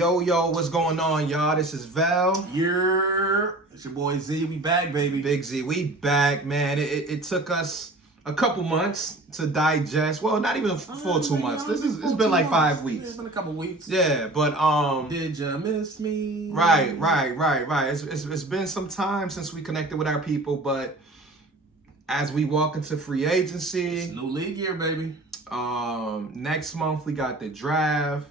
Yo, what's going on, y'all? This is Val. It's your boy Z. We back, baby. Big Z, we back, man. It took us a couple months to digest. Well, not even full 2 months. It's been like 5 weeks. It's been a couple weeks. Yeah, but Did you miss me? Right. It's been some time since we connected with our people, but as we walk into free agency, It's new league year, baby. next month we got the draft.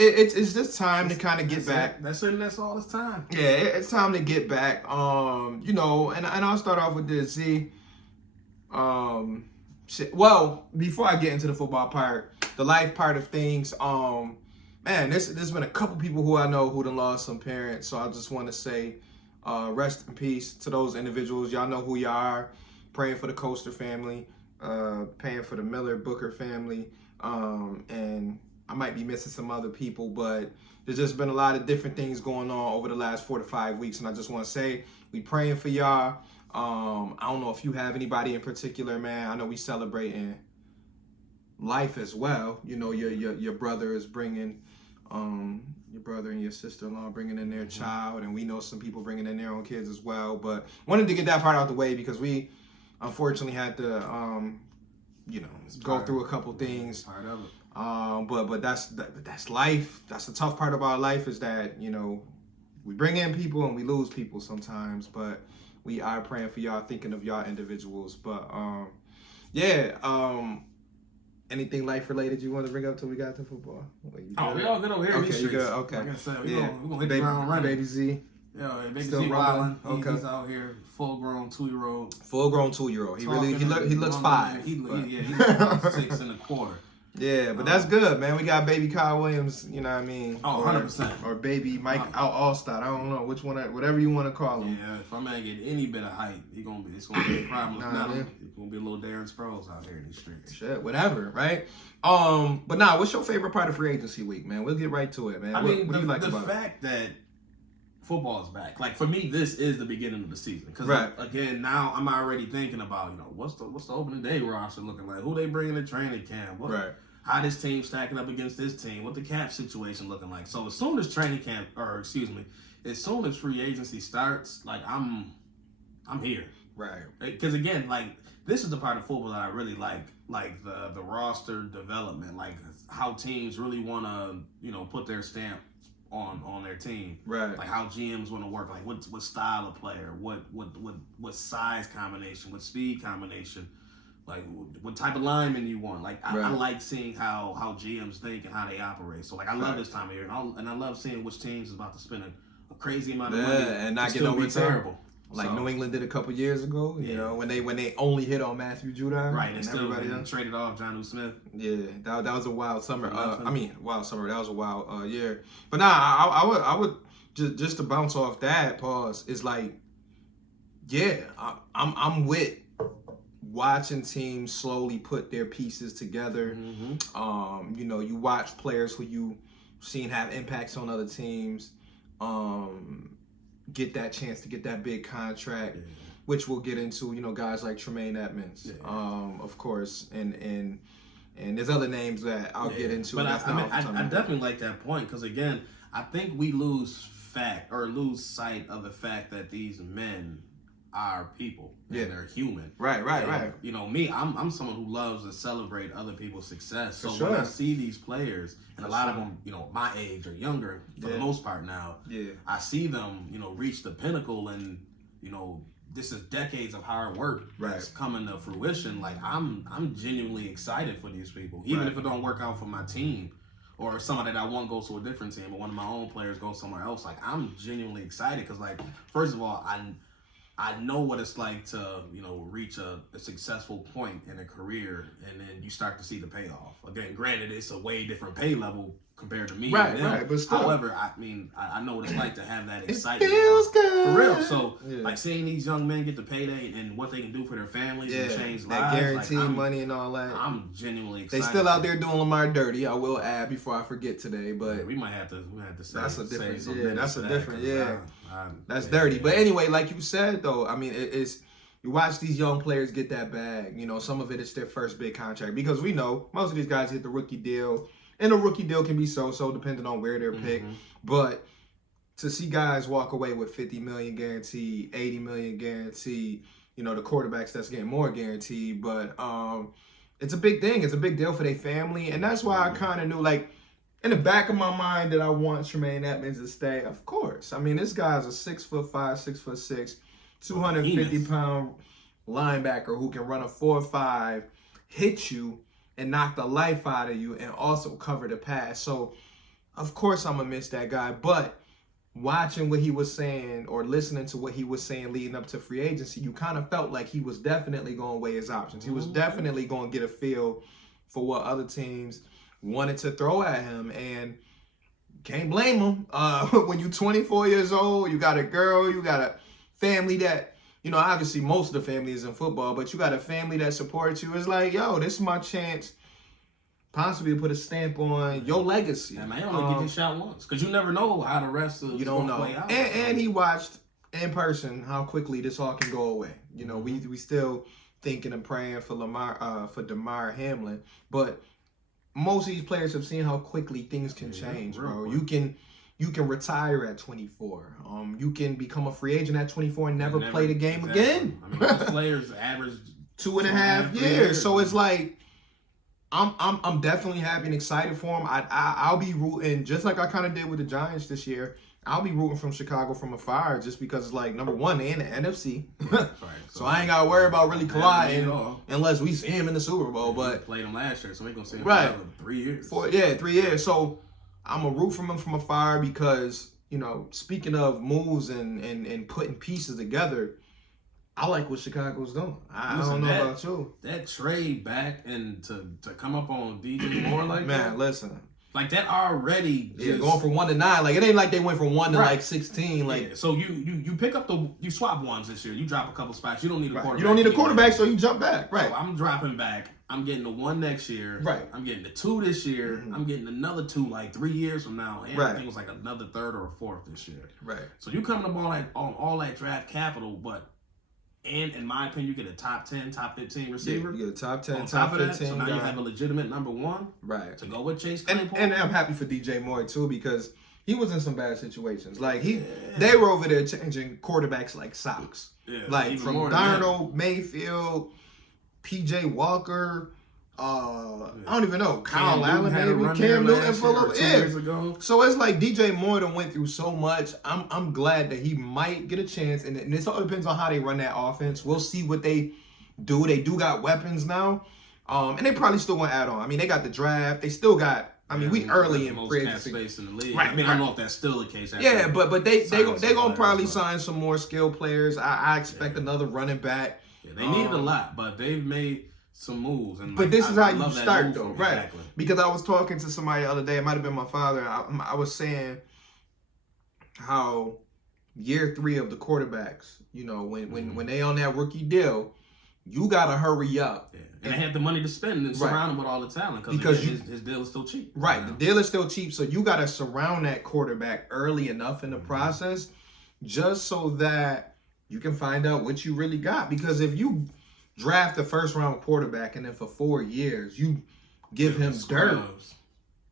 It's just time to kind of get back. That's it. That's all. It's time. Yeah, it's time to get back. And I'll start off with this. See, well, before I get into the football part, the life part of things. There's been a couple people who I know who done lost some parents, so I just want to say, rest in peace to those individuals. Y'all know who you are. Praying for the Coaster family, praying for the Miller Booker family, and I might be missing some other people, but there's just been a lot of different things going on over the last 4 to 5 weeks, and I just want to say we praying for y'all. I don't know if you have anybody in particular, man. I know we celebrating life as well. You know, your brother is bringing, your brother and your sister-in-law bringing in their child, and we know some people bringing in their own kids as well. But wanted to get that part out the way because we unfortunately had to, go through a couple things. Part of it. But that's life. That's the tough part of our life is that, we bring in people and we lose people sometimes, but we are praying for y'all, thinking of y'all individuals. But, anything life related you want to bring up till we got to football? We all good over here. Okay, you good? Okay. Like I said, we're going to hit the ground running. Baby Z. Yeah, Baby Still Z rolling? wilding. Okay. He's out here, full-grown 2-year-old. Full-grown 2-year-old. He looks 5. He's about 6 1/4. Yeah, but that's good, man. We got baby Kyle Williams, you know what I mean? Oh, 100%. Or baby Mike Allstott. I don't know which one, whatever you want to call him. Yeah, if our man get any bit of height, it's gonna be a problem. It's gonna be a little Darren Sproles out here in these streets. Shit, whatever, right? But what's your favorite part of free agency week, man? We'll get right to it, man. What do you like about it? The fact that football is back. Like, for me, this is the beginning of the season. Because, right. Again, now I'm already thinking about, what's the opening day roster looking like? Who they bringing to training camp? Right. How this team stacking up against this team? What the cap situation looking like? So as soon as as soon as free agency starts, like I'm here. Right. Because again, like this is the part of football that I really like the roster development, like how teams really want to put their stamp on their team. Right. Like how GMs want to work, like what style of player, what size combination, what speed combination. Like, what type of lineman you want. Like, I like seeing how GMs think and how they operate. So, like, I love this time of year. And I love seeing which teams is about to spend a crazy amount of money and not get no terrible. Like New England did a couple years ago, you know, when they only hit on Matthew Judon. Right, and everybody else traded off Jonnu Smith. Yeah, that was a wild summer. Wild summer. That was a wild year. But I would just to bounce off that, pause, is like, yeah, I'm with watching teams slowly put their pieces together. Mm-hmm. You watch players who you seen have impacts on other teams get that chance to get that big contract, which we'll get into, guys like Tremaine Edmonds, of course, and there's other names that I'll get into. But I definitely like that point because, again, I think we lose sight of the fact that these men are people. Yeah, they're human. Right. Me, I'm someone who loves to celebrate other people's success. So sure. When I see these players, and a lot of them, my age or younger for the most part now, I see them, reach the pinnacle, and this is decades of hard work that's coming to fruition. Like I'm genuinely excited for these people, even if it don't work out for my team. Or somebody that I want goes to a different team, or one of my own players goes somewhere else. Like I'm genuinely excited because, like, first of all, I know what it's like to, reach a successful point in a career, and then you start to see the payoff. Again, granted, it's a way different pay level compared to me. Right, but still. However, I know what it's like to have that excitement. It feels good. For real. So, like, seeing these young men get the payday and what they can do for their families and change lives. That guaranteed money and all that. I'm genuinely excited. They still out there doing Lamar dirty, I will add before I forget today, but we might have to say that's a different, that's that's dirty. But anyway, like you said, though, I mean, it's you watch these young players get that bag. Some of it is their first big contract because we know most of these guys hit the rookie deal And a rookie deal can be so depending on where they're picked. But to see guys walk away with $50 million guaranteed, $80 million guaranteed, you know, the quarterbacks that's getting more guaranteed. But it's a big thing. It's a big deal for their family. And that's why I kind of knew, like, in the back of my mind that I want Tremaine Edmonds to stay. Of course. I mean, this guy's a 6'5", 6'6", 250-pound linebacker who can run a 4.5, hit you, and knock the life out of you, and also cover the pass. So, of course, I'm going to miss that guy. But watching what he was saying or listening to what he was saying leading up to free agency, you kind of felt like he was definitely going to weigh his options. He was definitely going to get a feel for what other teams wanted to throw at him. And can't blame him. When you're 24 years old, you got a girl, you got a family that, you know, obviously most of the family is in football, but you got a family that supports you. It's like, yo, this is my chance possibly to put a stamp on your legacy. Yeah, man, only give you a shot once, because you never know how the rest of you don't know. Play out. And he watched in person how quickly this all can go away. You know, we still thinking and praying for Damar Hamlin, but most of these players have seen how quickly things can change, bro. You can retire at 24. You can become a free agent at 24 and never play the game again. I mean, most players average 2.5 years. So it's like, I'm definitely happy and excited for him. I'll be rooting just like I kind of did with the Giants this year. I'll be rooting from Chicago from afar just because it's like, number one, they in the NFC. Right. So I ain't got to worry about really colliding unless we see him in the Super Bowl. But played him last year, so we ain't going to see him for 3 years. 3 years. So I'm going to root from him from afar because, you know, speaking of moves and putting pieces together, I like what Chicago's doing. I don't know about you. That trade back and to come up on DJ Moore like that. Man, listen. Like that already just, going from 1 to 9. Like it ain't like they went from 1 to like 16. Like yeah. So you pick up you swap ones this year. You drop a couple spots. You don't need a quarterback. You don't need a quarterback, so you jump back. Right. So I'm dropping back. I'm getting the 1 next year. Right. I'm getting the 2 this year. I'm getting another 2 like 3 years from now. And I think it was like another 3rd or a 4th this year. Right. So you coming up on all that draft capital, but and in my opinion, you get a top 10, top 15 receiver. You get a top 10, on top 15. So now you have a legitimate number 1. Right. To go with Chase Claypool. And I'm happy for DJ Moore too because he was in some bad situations. Like they were over there changing quarterbacks like socks. Yeah, like from Darnold, Mayfield, PJ Walker, I don't even know, Kyle Allen, maybe Cam Newton for a little years ago. So it's like DJ Moore done went through so much. I'm glad that he might get a chance, and this all depends on how they run that offense. We'll see what they do. They do got weapons now, and they probably still want to add on. I mean, they got the draft. They still got. I mean, we early in free agency. Space in the league. Right, I mean, I don't know if that's still the case. Yeah, but they gonna probably sign some more skilled players. I expect another running back. Yeah, they needed a lot, but they've made some moves. And but this is how you start, though, right? Exactly. Because I was talking to somebody the other day. It might have been my father. I was saying how year 3 of the quarterbacks, you know, when they on that rookie deal, you gotta hurry up. Yeah. And they had the money to spend and surround him with all the talent because his deal is still cheap. Right, the deal is still cheap, so you gotta surround that quarterback early enough in the process, just so that you can find out what you really got. Because if you draft a first-round quarterback and then for 4 years you give him dirt,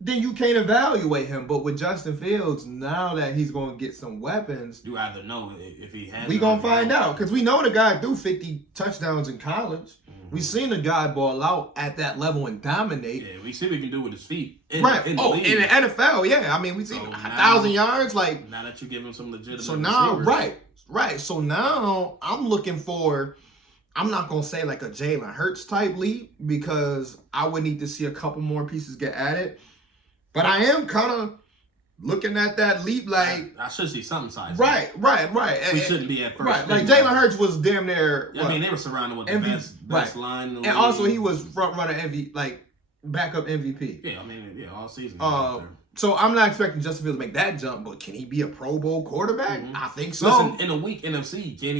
then you can't evaluate him. But with Justin Fields, now that he's going to get some weapons, you either know if he has. We gonna find out because we know the guy threw 50 touchdowns in college. We seen the guy ball out at that level and dominate. Yeah, we see what he can do with his feet. In the league. In the NFL, yeah. I mean, we see 1,000 yards. Like now that you give him some legitimate. So now, receivers. right. So now I'm looking for. I'm not going to say like a Jalen Hurts type leap because I would need to see a couple more pieces get added. But I am kind of looking at that leap like... I should see something size. Right. We shouldn't be at first. Right, like Jalen Hurts was damn near... I mean, they were surrounded with the best line in the league. And also he was front runner backup MVP. Yeah, I mean, all season. So I'm not expecting Justin Fields to make that jump, but can he be a Pro Bowl quarterback? I think so. Listen, in a weak NFC, can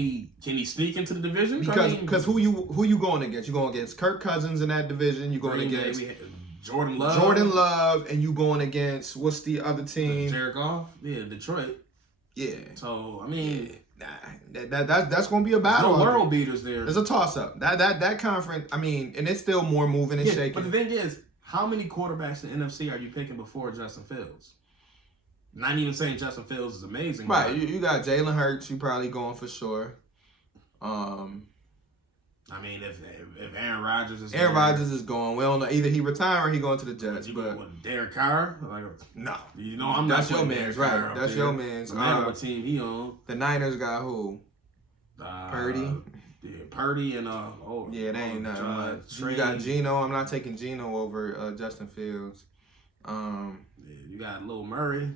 he sneak into the division? Because who you going against? You going against Kirk Cousins in that division. You going against Jordan Love, and you going against what's the other team? Jared Goff. Yeah, Detroit. Yeah. So I mean, that's going to be a battle. No world beaters there. There's a toss up. That conference. I mean, and it's still more moving and shaking. But the thing is, How many quarterbacks in the NFC are you picking before Justin Fields? Not even saying Justin Fields is amazing. Right. You got Jalen Hurts. You probably going for sure. I mean, if Aaron Rodgers is Rodgers is going. We don't know. Either he retire or he going to the Jets. But with Derek Carr, like no, you know I'm that's not. Your man's, right? That's your man's. No matter what team he on. The Niners got who? Purdy. Yeah, Purdy and yeah, they ain't nothing. You got Geno. I'm not taking Geno over Justin Fields. Yeah, you got Lil Murray.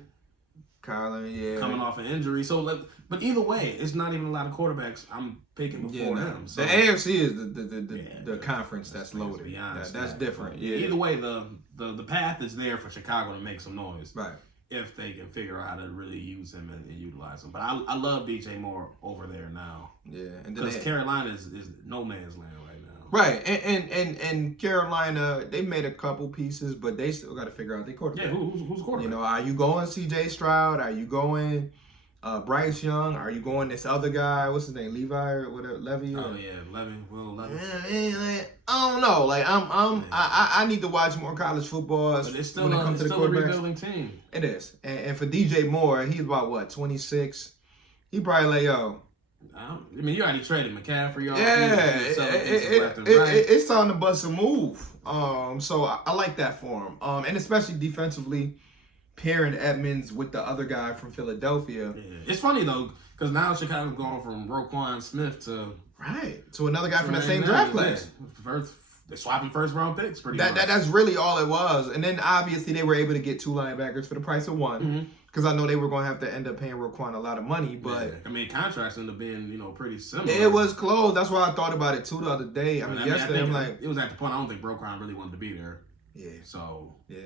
Kyler, yeah, coming off an injury. So, but either way, it's not even a lot of quarterbacks I'm picking before them. So, the AFC is the conference that's loaded. That's different. Yeah. Either way, the path is there for Chicago to make some noise. Right. If they can figure out how to really use him and utilize him. But I love DJ Moore over there now. Yeah. And because Carolina is no man's land right now. Right. And Carolina, they made a couple pieces, but they still got to figure out their quarterback. Yeah, who's quarterback? You know, are you going C.J. Stroud? Are you going Bryce Young? Are you going this other guy? What's his name? Levi or whatever? Levy? Oh yeah, Will Levy. Yeah, I don't know. Like I need to watch more college football. But it's still when it comes to the quarterbacks. A rebuilding team. It is. And for DJ Moore, he's about what, 26? He probably like, yo. I mean, you already traded McCaffrey. Yeah, it's time to bust a move. So I like that for him. And especially defensively, pairing Edmonds with the other guy from Philadelphia. Yeah. It's funny though, because now Chicago's going from Roquan Smith to another guy from the same draft class. They're swapping first round picks pretty much. That's really all it was. And then obviously they were able to get 2 linebackers for the price of 1. Because I know they were going to have to end up paying Roquan a lot of money, but... Yeah. I mean, contracts ended up being, pretty similar. It was close. That's why I thought about it, too, the other day. I mean, yesterday, I'm like... It was at the point I don't think Roquan really wanted to be there. Yeah. So... Yeah.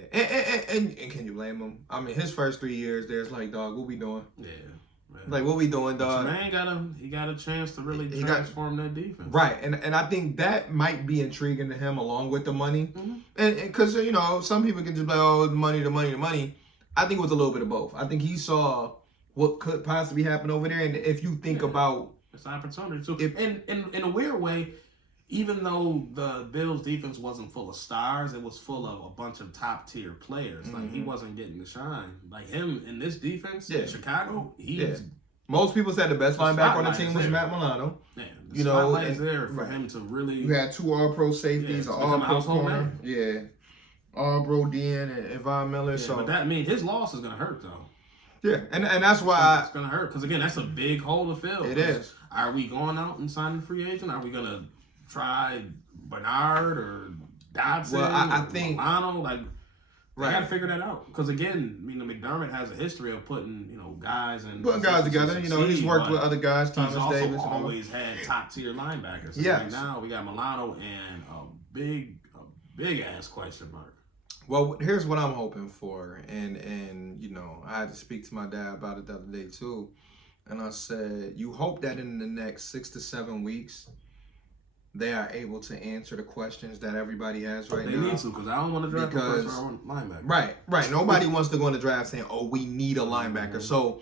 And can you blame him? I mean, his first 3 years there, it's like, dog, what we doing? Yeah. Man. Like, what we doing, dog? Man he got a chance to really transform that defense. Right. And I think that might be intriguing to him along with the money. And because, some people can just be like, oh, the money. I think it was a little bit of both. I think he saw what could possibly happen over there. And if you think about... It's an opportunity, too. And in a weird way, even though the Bills' defense wasn't full of stars, it was full of a bunch of top-tier players. Like, he wasn't getting the shine. Like, him in this defense in Chicago, most people said the best linebacker on the team was Matt Milano. Yeah, the spotlight is there for him to really... You had 2 All-Pro safeties, an All-Pro corner. Yeah. All-Pro DN and Von Miller. Yeah, so, but his loss is going to hurt, though. Yeah, and that's why... It's going to hurt, because, again, that's a big hole to fill. It is. Are we going out and signing a free agent? Are we going to try Bernard or Dodson? Well, I think... Milano? Like, they got to figure that out. Because, again, McDermott has a history of putting, guys and... Putting guys together. He's worked with other guys, Thomas Davis. He's also always had top-tier linebackers. So right now, we got Milano and a big-ass question mark. Well, here's what I'm hoping for, and I had to speak to my dad about it the other day too, and I said, you hope that in the next 6 to 7 weeks, they are able to answer the questions that everybody has right now. They need to, because I don't want to draft a first-round linebacker. Right. Nobody wants to go in the draft saying, oh, we need a linebacker. So,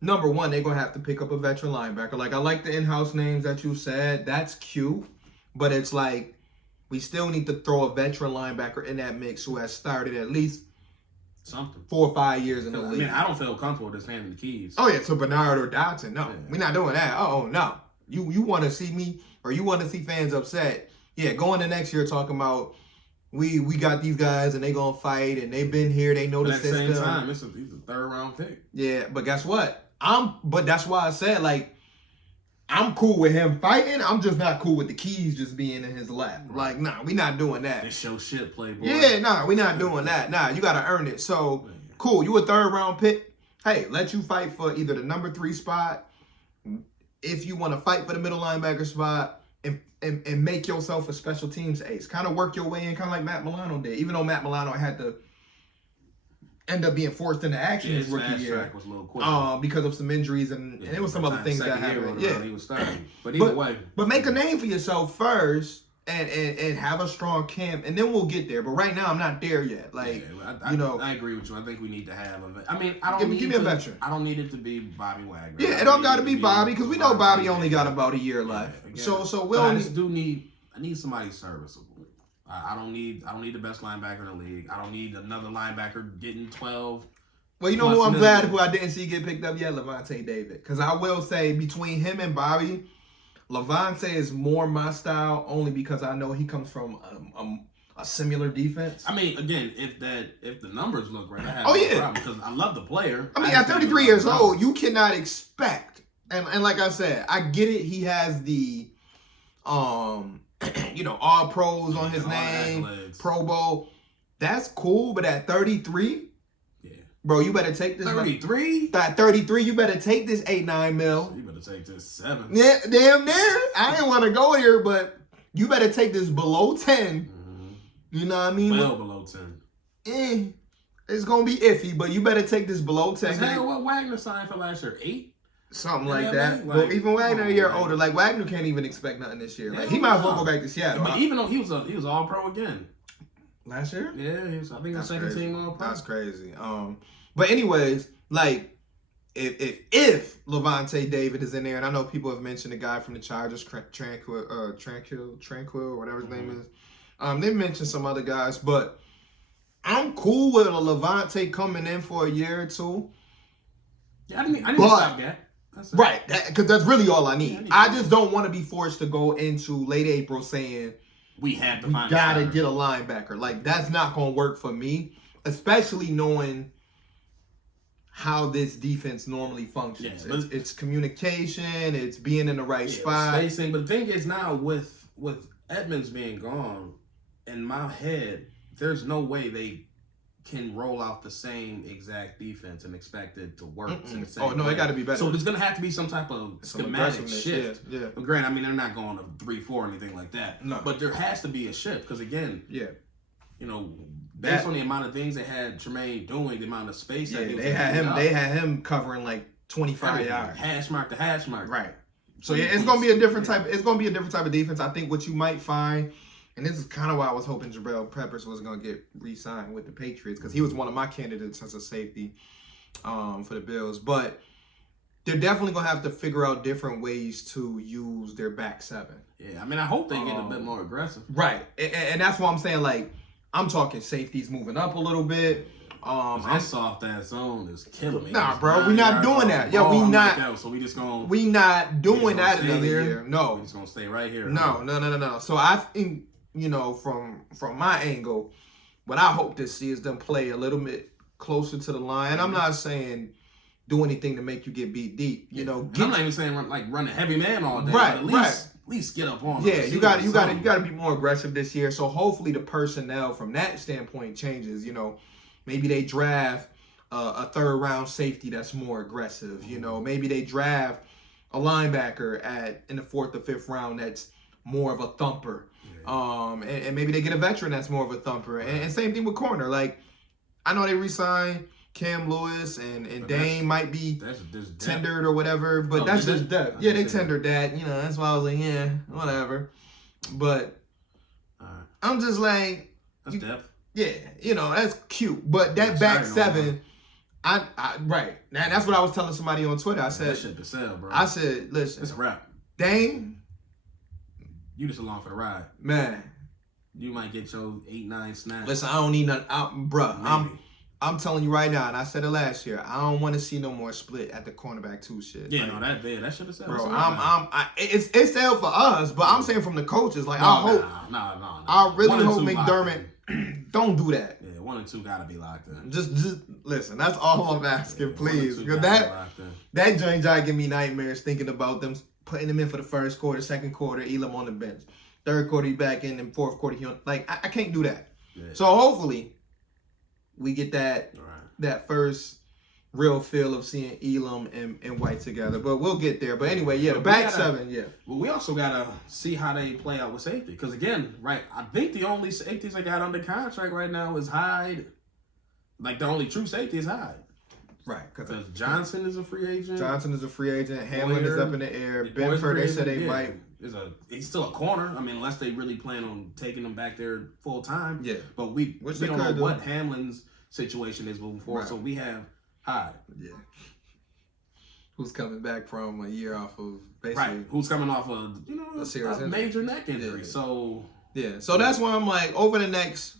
number one, they're going to have to pick up a veteran linebacker. Like, I like the in-house names that you said. That's cute, but it's like, we still need to throw a veteran linebacker in that mix who has started at least 4 or 5 years in the league. I mean, I don't feel comfortable just handing the keys. Oh, yeah, to Bernard or Dodson. No, we're not doing that. Oh, no. You want to see me or you want to see fans upset. Yeah, going to next year talking about we got these guys and they going to fight and they've been here. They know the system. At the same time, he's a third-round pick. Yeah, but guess what? But that's why I said, like, I'm cool with him fighting. I'm just not cool with the keys just being in his lap. Right. Like, nah, we not doing that. This show shit, playboy. Yeah, nah, we not doing that. Nah, you got to earn it. So, cool. You a third-round pick. Hey, let you fight for either the number 3 spot, if you want to fight for the middle linebacker spot, and make yourself a special teams ace. Kind of work your way in, kind of like Matt Milano did. Even though Matt Milano had to end up being forced into action his rookie year was a little quick. because of some injuries and it was some other things that happened. Yeah, he was starting. But either way, but make a name for yourself first and have a strong camp, and then we'll get there. But right now, I'm not there yet. Like I agree with you. I think we need to have give me a veteran. I don't need it to be Bobby Wagner. Yeah, it don't got to be Bobby because we know Bobby only got about a year left. So I need somebody serviceable. I don't need the best linebacker in the league. I don't need another linebacker getting 12. Well, you know who I'm glad who I didn't see get picked up yet? Levante David. Because I will say between him and Bobby, Levante is more my style only because I know he comes from a similar defense. I mean, again, if the numbers look right, I have no problem because I love the player. I mean, at 33 years old, you cannot expect, and like I said, I get it. He has the, all pros on his name, Pro Bowl. That's cool, but at 33, bro, you better take this. 33? At 33, you better take this 8-9 mil. You better take this 7. Yeah, damn near. I didn't want to go here, but you better take this below 10. Mm-hmm. You know what I mean? Well below 10. It's going to be iffy, but you better take this below 10. Is that what Wagner signed for last year? 8? Something like that. Well, even Wagner a year older. Like, Wagner can't even expect nothing this year. Like, he might as well go back to Seattle. But even though he was all pro again. Last year? Yeah, I think he was second team all pro. That's crazy. But anyways, like, if Levante David is in there, and I know people have mentioned the guy from the Chargers, Tranquil, or whatever his name is. They mentioned some other guys, but I'm cool with a Levante coming in for a year or two. Yeah, I didn't stop that. Right, because that's really all I need. I just don't want to be forced to go into late April saying we gotta get a linebacker. Like, that's not going to work for me, especially knowing how this defense normally functions. Yeah, it's communication, it's being in the right spot. Spacing. But the thing is now with Edmonds being gone, in my head, there's no way they can roll out the same exact defense and expect it to work. It got to be better. So there's going to have to be some type of schematic shift. Yeah. But granted, I mean, they're not going to 3-4 or anything like that. No. But there has to be a shift because, again, based on the amount of things they had Tremaine doing, the amount of space that they had him covering like 25 yards. Hash mark to hash mark. Right. So it's gonna be a different type. It's gonna be a different type of defense. I think what you might find, and this is kind of why I was hoping Jabril Peppers was gonna get re-signed with the Patriots because he was one of my candidates as a safety for the Bills. But they're definitely gonna have to figure out different ways to use their back seven. Yeah, I mean, I hope they get a bit more aggressive. Right, and that's why I'm saying, like, I'm talking safeties moving up a little bit. That soft ass zone is killing me. Nah, bro, we not doing that. Yo, we not. So we just gonna. We not doing that another year. No, we just gonna stay right here. No. So I think, from my angle, what I hope to see is them play a little bit closer to the line. I'm not saying do anything to make you get beat deep. I'm not even saying run a heavy man all day. Right, but at least get up on. Yeah, you got to be more aggressive this year. So hopefully the personnel from that standpoint changes. Maybe they draft a third round safety that's more aggressive. Maybe they draft a linebacker in the 4th or 5th round that's more of a thumper. Yeah. And maybe they get a veteran that's more of a thumper. And same thing with corner. Like, I know they re-signed Cam Lewis and Dane might be tendered or whatever, but that's just depth. Yeah, they tendered that. That's why I was like, yeah, whatever. But I'm just like, that's depth. Yeah, that's cute. But that back seven, right. Now, that's what I was telling somebody on Twitter. I said, that shit to sell, bro. I said, listen. It's a wrap. Dane. You just along for the ride. Man. You might get your 8-9 snaps. Listen, I don't need nothing. Bruh, I'm telling you right now, and I said it last year, I don't want to see no more split at the cornerback 2 shit. Yeah, that should have said. Bro, it's sale for us, but I'm saying from the coaches, like, I really hope McDermott don't do that. Yeah, 1 and 2 gotta be locked in. Just listen. That's all I'm asking, please. Because that joint give me nightmares thinking about them putting him in for the first quarter, second quarter, Elam on the bench, third quarter he back in, and fourth quarter he on. Like, I can't do that. Yeah. So hopefully we get that first real feel of seeing Elam and White together. But we'll get there. But anyway, the back seven, Well, we also got to see how they play out with safety. Because, again, I think the only safeties they got under contract right now is Hyde. Like, the only true safety is Hyde. Right. Because Johnson is a free agent. Hamlin is up in the air. Benford, they said they might. He's still a corner. I mean, unless they really plan on taking him back there full time. Yeah. But we don't know what Hamlin's situation is moving forward. Right. So we have Hyde. Yeah. Who's coming back from a year off of basically. Right. Who's coming off of, a serious injury. Major neck injury. Yeah. So Yeah. So that's why I'm like, over the next,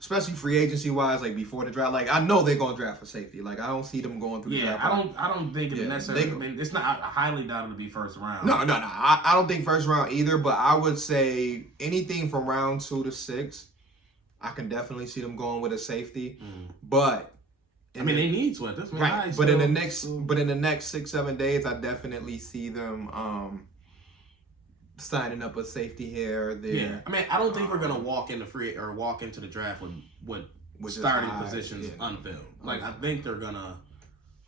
especially free agency wise, like before the draft, like I know they're gonna draft for safety. Like I don't see them going through the draft. I don't think it's necessarily. I mean, it's not highly doubted to be first round. No. I don't think first round either, but I would say anything from round 2 to 6, I can definitely see them going with a safety. But I mean, they need to at this point. Right. But in the next 6-7 days, I definitely see them signing up a safety here or there. Yeah. I mean, I don't think we're gonna walk into the draft with starting positions unfilled. Like I think they're gonna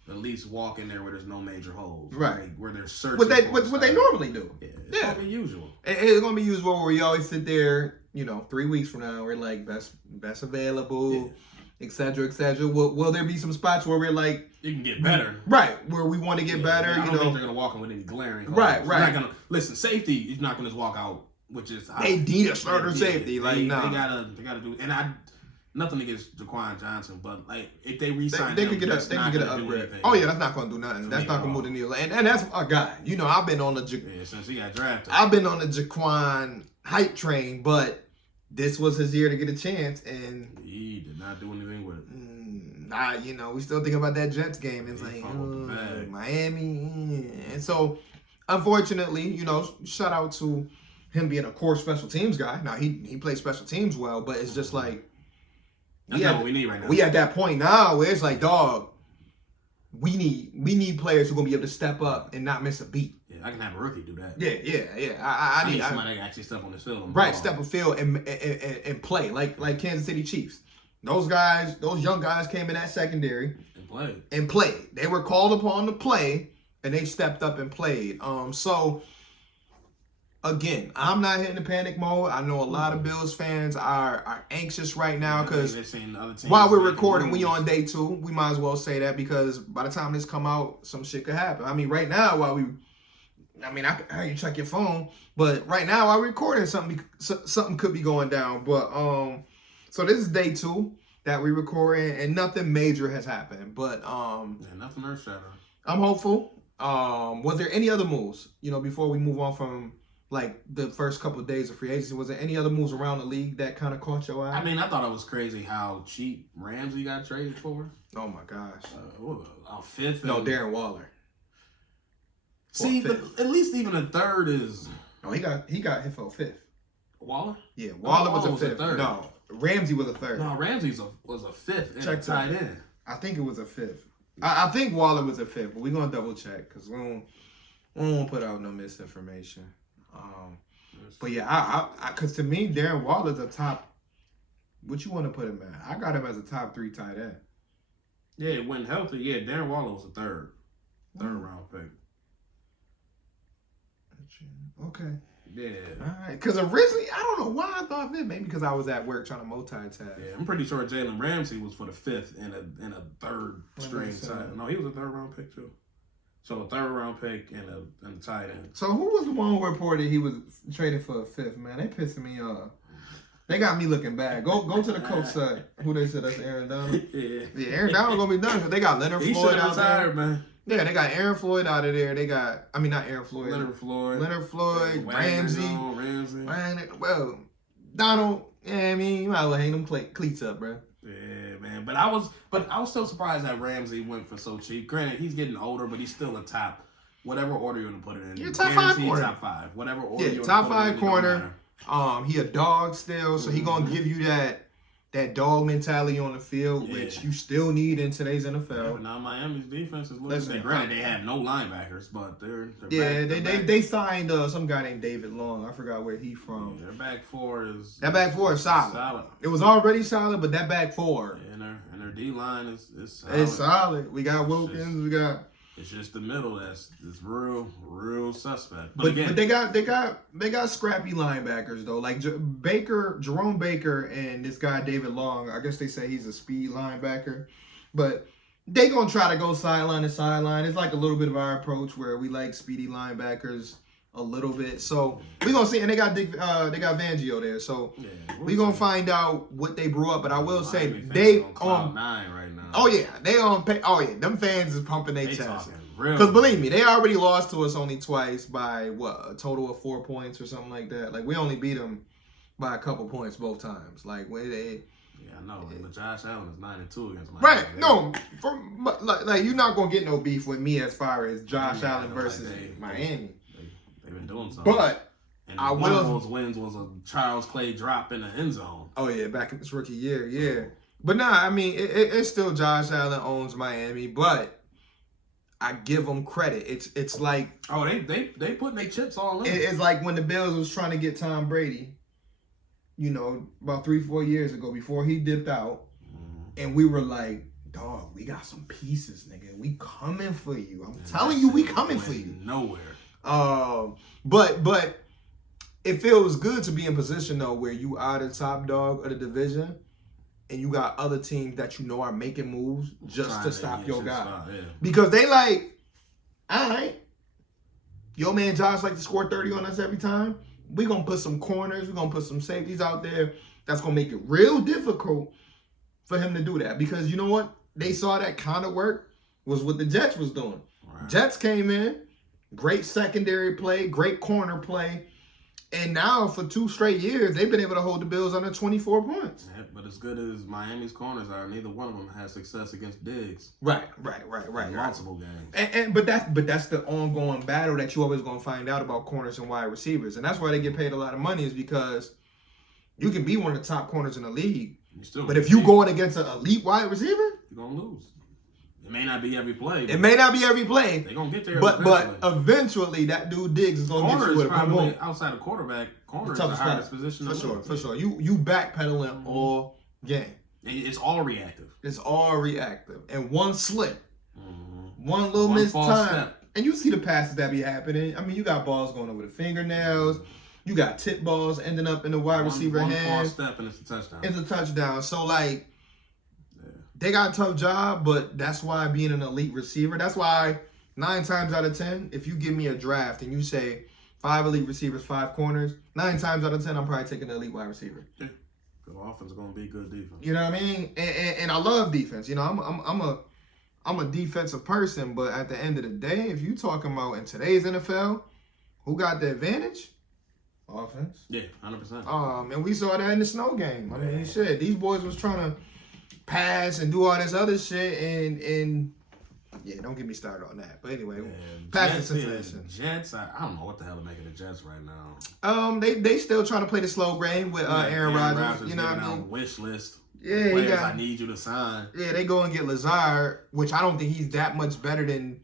at least walk in there where there's no major holes. Right. Where they're searching. What they normally do. Yeah. It's gonna be usual. It's gonna be usual where we always sit there, 3 weeks from now, we're like best available, et cetera, et cetera. Will there be some spots where we're like, you can get better, right? Where we want to get better. I don't think they're gonna walk in with any glaring holes. Right. You're not gonna listen. Safety is not gonna just walk out, which is they need a starter safety. They gotta do. And nothing against Jaquan Johnson, but like if they re-sign, they could get an upgrade. Oh yeah, that's not gonna do nothing. That's not gonna move the needle. And that's a guy. I've been on the since he got drafted. I've been on the Jaquan hype train, but this was his year to get a chance, and he did not do anything with it. We still think about that Jets game. It's like Miami, and so unfortunately, shout out to him being a core special teams guy. Now he plays special teams well, but it's just like that's not what we need right now. We at that point now where it's like, dog, we need players who are gonna be able to step up and not miss a beat. Yeah, I can have a rookie do that. Yeah. I need somebody that actually step on the field. Right, step on field and play like Kansas City Chiefs. Those young guys came in that secondary and played. They were called upon to play, and they stepped up and played. So again, I'm not hitting the panic mode. I know a lot of Bills fans are anxious right now because while we're recording, we on day 2. We might as well say that because by the time this come out, some shit could happen. I mean, right now I you check your phone, but right now while we're recording, something could be going down. But so this is day 2 that we're recording, and nothing major has happened. But nothing earth-shattering. I'm hopeful. Was there any other moves? Before we move on from like the first couple of days of free agency, was there any other moves around the league that kind of caught your eye? I mean, I thought it was crazy how cheap Ramsey got traded for. Oh my gosh. A fifth? No, Darren Waller. See, but at least even a third is. No, he got hit for a fifth. Waller? Yeah, Waller was a fifth. No, Ramsey was a third. No, Ramsey was a fifth and a tight end. I think it was a fifth. I think Waller was a fifth, but we're gonna double check because we won't put out no misinformation. But yeah, because to me, Darren Waller's a top. What you want to put him at? I got him as a top 3 tight end. Yeah, when healthy, Darren Waller was a third round pick. Okay. Yeah. All right. Because originally, I don't know why I thought of it. Maybe because I was at work trying to multitask. Yeah, I'm pretty sure Jalen Ramsey was for the fifth and a third string tight. No, he was a third round pick too. So a third round pick and a tight end. So who was the one who reported he was traded for a fifth? Man, they pissing me off. They got me looking bad. Go to the coach side. Who they said that's Aaron Donald? Yeah, Aaron Donald gonna be done because they got Leonard Floyd out there. Man. Yeah, they got Aaron Floyd out of there. They got, not Aaron Floyd. Leonard Floyd, Ramsey. Well, Donald. Yeah, you might as well hang them cleats up, bro. Yeah, man. But I was so surprised that Ramsey went for so cheap. Granted, he's getting older, but he's still a top. Whatever order you want to put it in. You're top 5 corner. Top 5. Whatever order you want top to put 5 it in. corner. He a dog still, so he gonna give you that dog mentality on the field, which you still need in today's NFL. Yeah, but now Miami's defense is looking. Granted, they have no linebackers, but they're they signed some guy named David Long. I forgot where he from. Yeah, their back four is solid. It was already solid, but that back 4. Yeah, and their D line is solid. It's solid. We got Wilkins. It's just the middle that's real suspect. But they got scrappy linebackers though, like Jerome Baker and this guy David Long. I guess they say he's a speed linebacker, but they gonna try to go sideline to sideline. It's like a little bit of our approach where we like speedy linebackers a little bit. So we gonna see, and they got Vangio there. So we gonna find out what they brew up. But I will say they on 9 right now. Oh yeah, they on pay. Oh yeah, them fans is pumping their chest. Because believe me, they already lost to us only twice by a total of 4 points or something like that. Like we only beat them by a couple points both times. Like when they. Yeah, I know. But Josh Allen is 9-2 against Miami. Right? No, like you're not gonna get no beef with me as far as Josh Allen versus Miami. They've been doing something. But one of those wins was a Charles Clay drop in the end zone. Oh yeah, back in his rookie year, yeah. But nah, I mean it's still Josh Allen owns Miami, but I give them credit. It's like they putting their chips all in. It's like when the Bills was trying to get Tom Brady, you know, about 3-4 years ago before he dipped out, and we were like, dog, we got some pieces, nigga. We coming for you. I'm telling you, we coming for you. Nowhere. But it feels good to be in position though where you are the top dog of the division and you got other teams that you know are making moves just to stop your guy. Because they like, all right, your man Josh like to score 30 on us every time. We're going to put some corners, we're going to put some safeties out there that's going to make it real difficult for him to do that. Because you know what? They saw that kind of work was what the Jets was doing. Right. Jets came in, great secondary play, great corner play. And now, for 2 straight years, they've been able to hold the Bills under 24 points. Yeah, but as good as Miami's corners are, neither one of them has success against Diggs. Right. Multiple games. But that's the ongoing battle that you always gonna find out about corners and wide receivers, and that's why they get paid a lot of money is because you can be one of the top corners in the league, but if you going against an elite wide receiver, you're gonna lose. It may not be every play. It may not be every play. They're going to get there but eventually that dude Diggs is going to get you with a probably outside of quarterback. Corner is the hardest position. For sure. You backpedaling all game. It's all reactive. And one slip, one little missed time. Step. And you see the passes that be happening. I mean, you got balls going over the fingernails. You got tip balls ending up in the wide receiver hand. One false step and it's a touchdown. It's a touchdown. So, like, they got a tough job, but that's why being an elite receiver, that's why 9 times out of 10, if you give me a draft and you say 5 elite receivers, 5 corners, 9 times out of 10, I'm probably taking the elite wide receiver. Yeah. Good offense is going to be good defense. You know what I mean? And I love defense. You know, I'm a defensive person, but at the end of the day, if you talking about in today's NFL, who got the advantage? Offense. Yeah, 100%. And we saw that in the snow game. I mean, shit, these boys was trying to pass and do all this other shit, and yeah, don't get me started on that. But anyway, passing situation. Jets, I don't know what the hell to make of the Jets right now. They still trying to play the slow game with Aaron Rodgers. You know what I mean? Wish list. Yeah, players I need you to sign. Yeah, they go and get Lazard, which I don't think he's that much better than.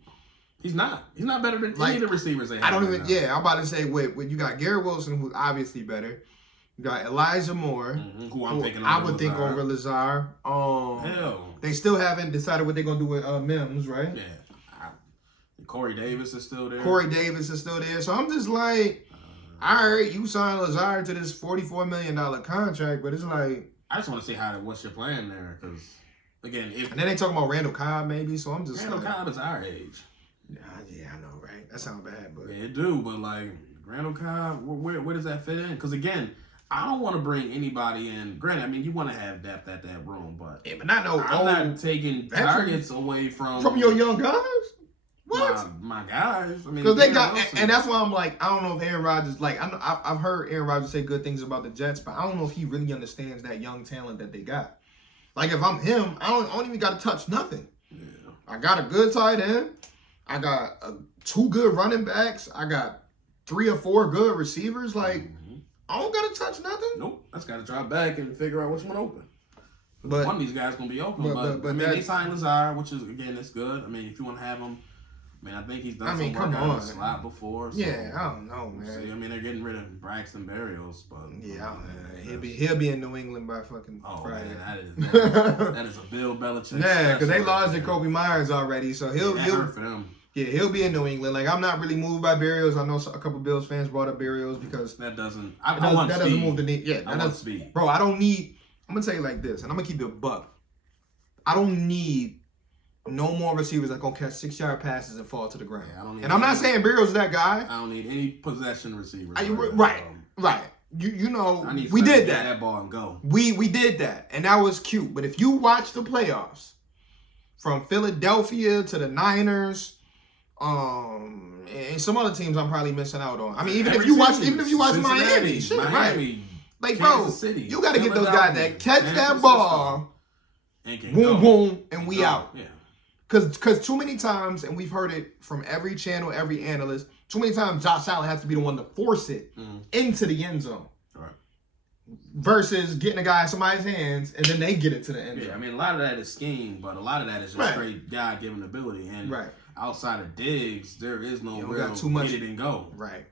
He's not. He's not better than any of the receivers they have. I don't even. Yeah, I'm about to say, when you got Garrett Wilson, who's obviously better. You got Elijah Moore, who I'm picking over I would think over Lazard. Hell. They still haven't decided what they're going to do with Mims, right? Yeah. Corey Davis is still there. So I'm just like, all right, you signed Lazard to this $44 million contract, but it's like. I just want to see what's your plan there, because, again, and then they talking about Randall Cobb maybe, so I'm just Randall Cobb is our age. Yeah, I know, right? That sounds bad, but. Yeah, it do, but, like, Randall Cobb, where does that fit in? Because, again, I don't want to bring anybody in. Granted, I mean, you want to have depth at that room, but but not no. I'm not taking targets away from your young guys. What? My guys. I mean, because they got, and that's why I'm like, I don't know if Aaron Rodgers, like, I've heard Aaron Rodgers say good things about the Jets, but I don't know if he really understands that young talent that they got. Like, if I'm him, I don't even got to touch nothing. Yeah. I got a good tight end. I got 2 good running backs. I got 3 or 4 good receivers. Like, I don't got to touch nothing. Nope. I just got to drop back and figure out which one open. But one of these guys going to be open. But I mean, they signed Lazard, which is, again, that's good. I mean, if you want to have him, I mean, I think he's done some work on the slot before. So yeah, I don't know, man. See, I mean, they're getting rid of Braxton Berrios, but he'll be in New England by fucking Friday. Man, that is a Bill Belichick. Yeah, because they lost to Kobe Myers already, so he'll for them. Yeah, he'll be in New England. Like, I'm not really moved by Berrios. I know a couple Bills fans brought up Berrios because that doesn't. Doesn't move the need. Yeah, that doesn't speed. Bro, I don't need. I'm gonna tell you like this, and I'm gonna keep it a buck. I don't need no more receivers that gonna catch 6-yard passes and fall to the ground. Yeah, I'm not saying Berrios is that guy. I don't need any possession receivers. Right. You know, we did that. That ball and go. We did that, and that was cute. But if you watch the playoffs, from Philadelphia to the Niners, and some other teams I'm probably missing out on. I mean, even if you watch Miami, shit, right? Like, Kansas bro, City, you got to get those guys that catch that ball, boom, boom, and we out. Yeah. Because too many times, and we've heard it from every channel, every analyst, too many times Josh Allen has to be the one to force it into the end zone. Right. Versus getting a guy in somebody's hands and then they get it to the end zone. Yeah, I mean, a lot of that is scheme, but a lot of that is just straight God-given ability. And outside of Diggs, there is no real get it and go. Right.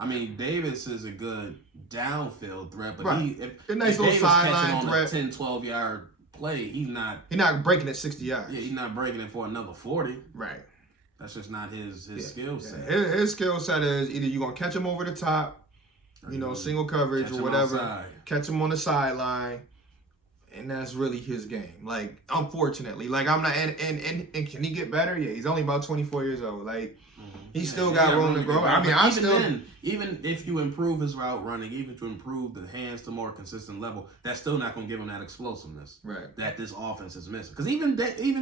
I mean, Davis is a good downfield threat, but if nice little Davis sideline threat, on a 10, 12-yard play, he's not breaking it 60 yards. Yeah, he's not breaking it for another 40. Right. That's just not his skill set. His skill set is either you're going to catch him over the top, single coverage or whatever, catch him on the sideline, and that's really his game. Like, unfortunately, like I'm not, and can he get better? Yeah, he's only about 24 years old. Like, he still got room to grow. I mean, even if you improve his route running, even if you improve the hands to more consistent level, that's still not going to give him that explosiveness that this offense is missing. Because even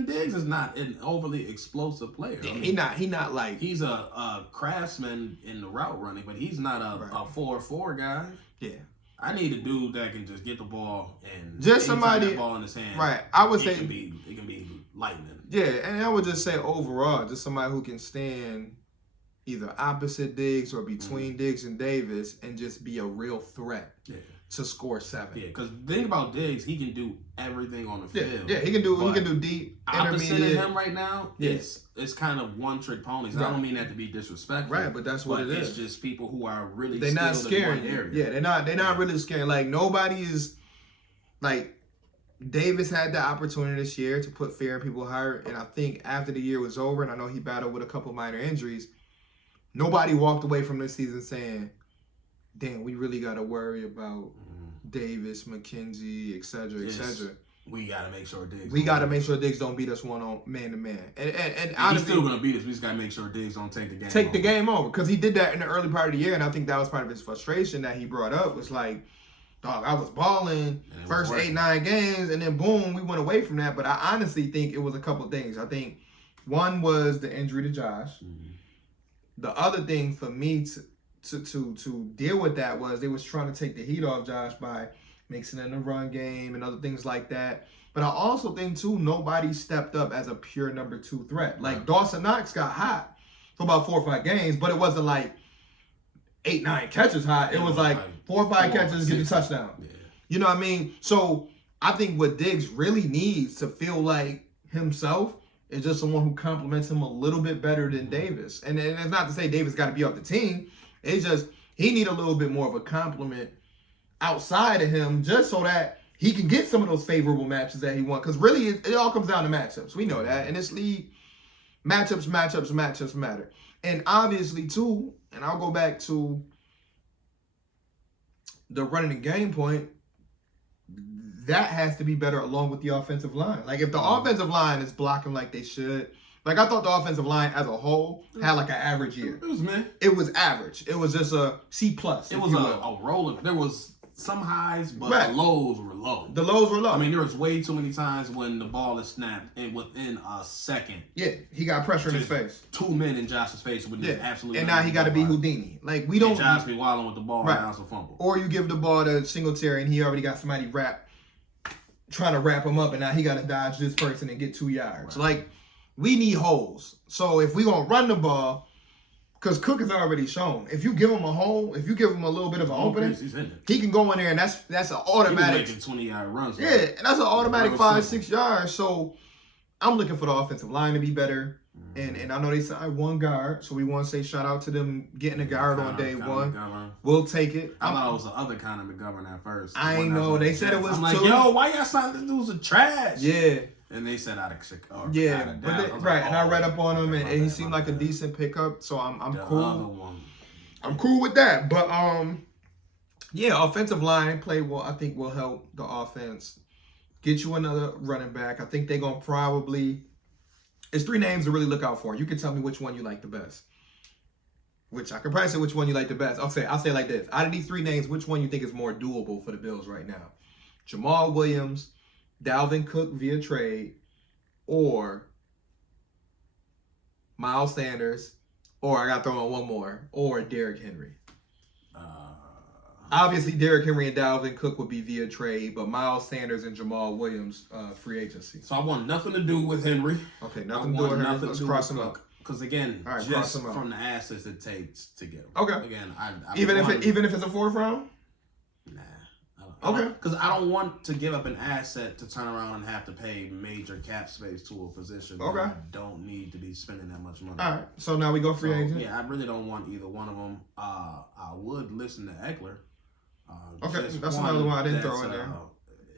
Diggs is not an overly explosive player. Yeah, he not like he's a craftsman in the route running, but he's not a 4-4 guy. Yeah. I need a dude that can just get the ball and just somebody that ball in his hand. Right. I would say it can be lightning. Yeah, and I would just say overall, just somebody who can stand either opposite Diggs or between Diggs and Davis and just be a real threat to score 7. Yeah, because think about Diggs, he can do everything on the field. Yeah, he can do deep, opposite intermediate. of him right now, it's kind of one-trick ponies. I don't mean that to be disrespectful. Right, but that's what it is. It's just people who are really they're not scaring in one area. Yeah, they're not really scaring. Like, nobody is, like, Davis had the opportunity this year to put fear in people's heart, and I think after the year was over, and I know he battled with a couple minor injuries, nobody walked away from this season saying, damn, we really got to worry about Davis, McKenzie, et cetera, et cetera. We got to make sure Diggs. We got to make sure Diggs don't beat us one on man to man. And he's still going to beat us. We just got to make sure Diggs don't take the game. The game over, because he did that in the early part of the year, and I think that was part of his frustration that he brought up. Was like, dog, I was balling first 8-9 games, and then boom, we went away from that. But I honestly think it was a couple things. I think one was the injury to Josh. The other thing for me to deal with that was they was trying to take the heat off Josh by mixing in the run game and other things like that. But I also think, too, nobody stepped up as a pure number 2 threat. Like, Dawson Knox got hot for about 4 or 5 games, but it wasn't like 8-9 catches hot. It was like 4 or 5 catches, get the touchdown. Yeah. You know what I mean? So I think what Diggs really needs to feel like himself is just someone who complements him a little bit better than Davis. And it's not to say Davis got to be off the team. It's just he need a little bit more of a compliment outside of him just so that he can get some of those favorable matches that he wants. Because really, it all comes down to matchups. We know that. In this league, matchups matter. And obviously, too, and I'll go back to the running and game point, that has to be better along with the offensive line. Like, if the offensive line is blocking like they should, like, I thought the offensive line as a whole had like an average year. It was meh. It was average. It was just a C+. It was a roller. There was some highs, but the lows were low. The lows were low. I mean, there was way too many times when the ball is snapped and within a second. Yeah, he got pressure in his face. 2 men in Josh's face with this absolutely. And now he got to be Houdini. Like, we don't. And Josh be wilding with the ball and bounce a fumble. Or you give the ball to Singletary and he already got somebody trying to wrap him up, and now he got to dodge this person and get 2 yards. Like, we need holes. So if we gonna run the ball, because Cook has already shown, if you give him a hole, if you give him a little bit of an opening, he can go in there, and that's an automatic. He's making 20-yard runs. Yeah, and that's an automatic 5-6 yards. So I'm looking for the offensive line to be better. And I know they signed one guard, so we want to say shout out to them getting a guard on day one. McGovern. We'll take it. I thought it was the other kind of McGovern at first. I know. They said it was I'm like, yo, why y'all signing this dude's a trash? Yeah. And they said out of Chicago. Yeah, but right. And I read up on him, and he seemed like a decent pickup. So I'm cool. I'm cool with that. But yeah, offensive line play will, I think, will help the offense get you another running back. I think they're gonna probably. It's 3 names to really look out for. You can tell me which one you like the best. Which I can probably say which one you like the best. I'll say it like this. Out of these 3 names, which one you think is more doable for the Bills right now? Jamal Williams, Dalvin Cook via trade, or Miles Sanders, or I got to throw in one more, or Derrick Henry. Obviously, Derrick Henry and Dalvin Cook would be via trade, but Miles Sanders and Jamal Williams, free agency. So I want nothing to do with Henry. Okay, nothing to do with Henry. Let's cross him out. Because again, right, just from the assets it takes to get him. Okay. Again, even if it's a 4th round. Nah. Okay. Because I don't want to give up an asset to turn around and have to pay major cap space to a position. Okay. I don't need to be spending that much money. All right. So now we go free agent. Yeah, I really don't want either one of them. I would listen to Eckler. Okay, that's another one I didn't throw in there.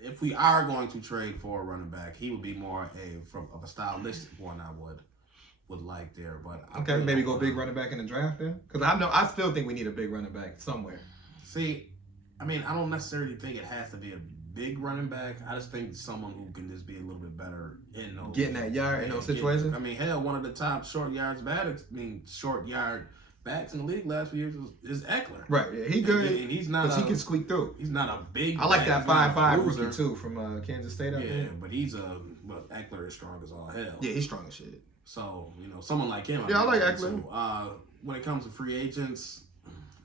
If we are going to trade for a running back, he would be more of a stylistic one. I would like there, but okay, really maybe go big running back in the draft then, because I still think we need a big running back somewhere. See, I mean, I don't necessarily think it has to be a big running back. I just think someone who can just be a little bit better in those getting that yard in those situations. I mean, hell, one of the top short yard backs in the league last few years is Eckler. Right, yeah, he good. And he's not. He can squeak through. He's not a big. I like that 5'5" rookie too from Kansas State. Yeah, but Eckler is strong as all hell. Yeah, he's strong as shit. So someone like him. I like Eckler. When it comes to free agents,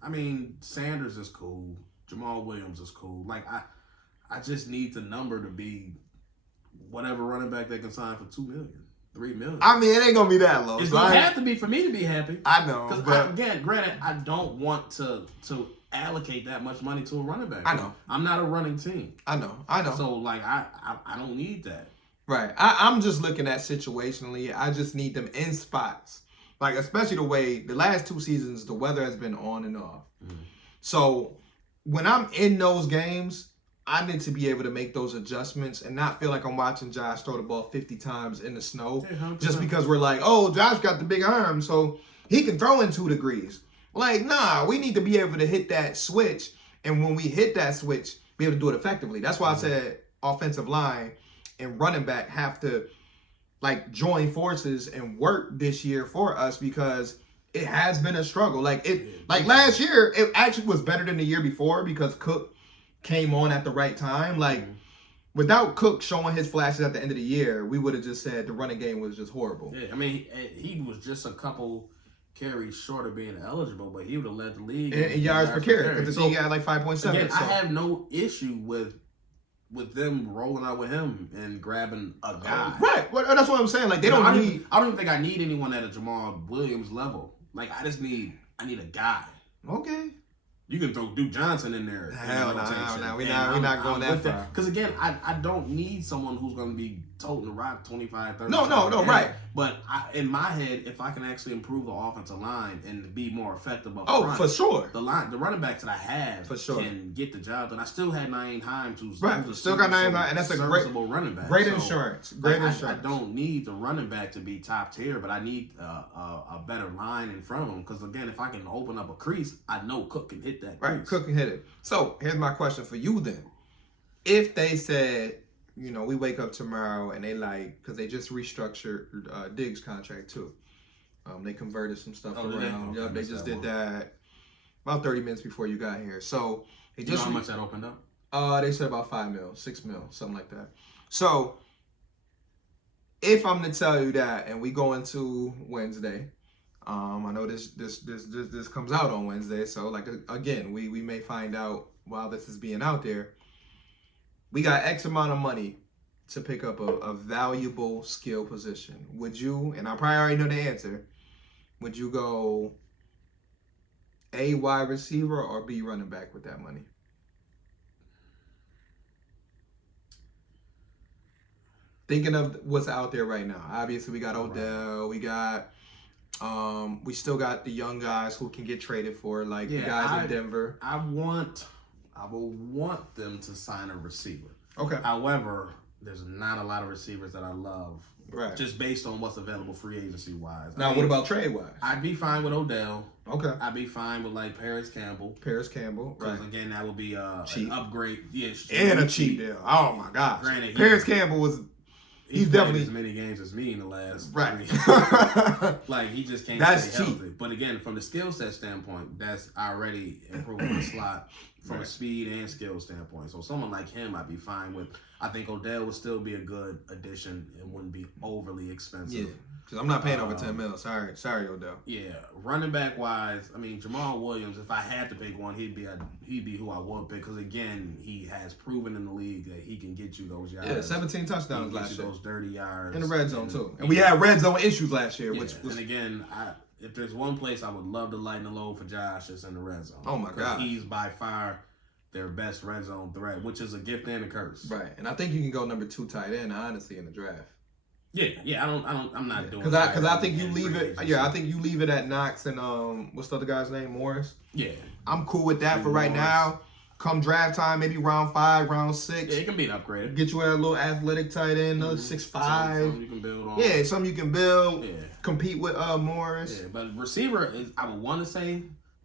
I mean, Sanders is cool. Jamal Williams is cool. Like I just need the number to be whatever running back they can sign for $2 million. $3 million. I mean, it ain't gonna be that low. It's gonna have to be for me to be happy. I know. Because again, granted, I don't want to allocate that much money to a running back. I know. I'm not a running team. I know. So like I don't need that. Right. I'm just looking at situationally. I just need them in spots. Like especially the way the last 2 seasons the weather has been on and off. Mm-hmm. So when I'm in those games, I need to be able to make those adjustments and not feel like I'm watching Josh throw the ball 50 times in the snow just because we're like, oh, Josh got the big arm, so he can throw in 2 degrees. Like, nah, we need to be able to hit that switch. And when we hit that switch, be able to do it effectively. That's why I said offensive line and running back have to like join forces and work this year for us because it has been a struggle. Like last year, it actually was better than the year before because Cook came on at the right time. Like without Cook showing his flashes at the end of the year, we would have just said the running game was just horrible. Yeah, I mean, he was just a couple carries short of being eligible, but he would have led the league in yards per carry because he got like 5.7. Again, I have no issue with them rolling out with him and grabbing a guy. Right. Well, that's what I'm saying. Like they don't need. I don't even think I need anyone at a Jamal Williams level. Like I need a guy. Okay. You can throw Duke Johnson in there. Hell no. We're not going that far. Because again, I don't need someone who's going to be toting the rock 25, 30. No, right. But in my head, if I can actually improve the offensive line and be more effective up front, for sure. The running backs that I have for sure can get the job done. I still had Naeem Hines, who's still got Naeem Hines, and that's a great running back. Great insurance. I don't need the running back to be top tier, but I need a better line in front of him. Because again, if I can open up a crease, I know Cook can hit that crease. Right, Cook can hit it. So here's my question for you then: if they said, we wake up tomorrow and they because they just restructured Diggs' contract too. They converted some stuff around. Yep, they just did that about 30 minutes before you got here. So they just how much that opened up? They said about $5 million, $6 million, something like that. So if I'm to tell you that, and we go into Wednesday, I know this comes out on Wednesday, so again, we may find out while this is being out there. We got X amount of money to pick up a valuable skill position. Would you, and I probably already know the answer, would you go A, wide receiver, or B, running back with that money? Thinking of what's out there right now. Obviously, we got Odell, we got, we still got the young guys who can get traded for, the guys in Denver. I will want them to sign a receiver. Okay. However, there's not a lot of receivers that I love. Right. Just based on what's available free agency wise. Now, what about trade wise? I'd be fine with Odell. Okay. I'd be fine with Paris Campbell. Right. Because again, that would be an upgrade. Yeah, and a cheap deal. Oh my gosh. Granted, Paris Campbell was. He's definitely as many games as me in the last. Right. He just can't that's stay cheap. healthy. But again, from the skill set standpoint, that's already improving the slot from a speed and skill standpoint. So someone like him, I'd be fine with. I think Odell would still be a good addition and wouldn't be overly expensive. Because I'm not paying over 10 mil. Sorry, Odell. Yeah, running back wise, I mean Jamal Williams. If I had to pick one, he'd be who I would pick. Because again, he has proven in the league that he can get you those yards. Yeah, 17 touchdowns last year. Those dirty yards in the red zone too. And we had red zone issues last year, which was. And again, if there's one place I would love to lighten the load for Josh, it's in the red zone. Oh my God, he's by far their best red zone threat, which is a gift and a curse. Right, and I think you can go number 2 tight end, honestly, in the draft. Yeah. I'm not doing. Because I think you leave it. Yeah, I think you leave it at Knox and what's the other guy's name? Morris. Yeah, I'm cool with that for right now. Come draft time, maybe round 5, round 6. Yeah, it can be an upgrade. Get you a little athletic tight end, another 6'5". Something you can build on. Yeah, something you can build. Yeah. Compete with Morris. Yeah, but receiver is I would want to say,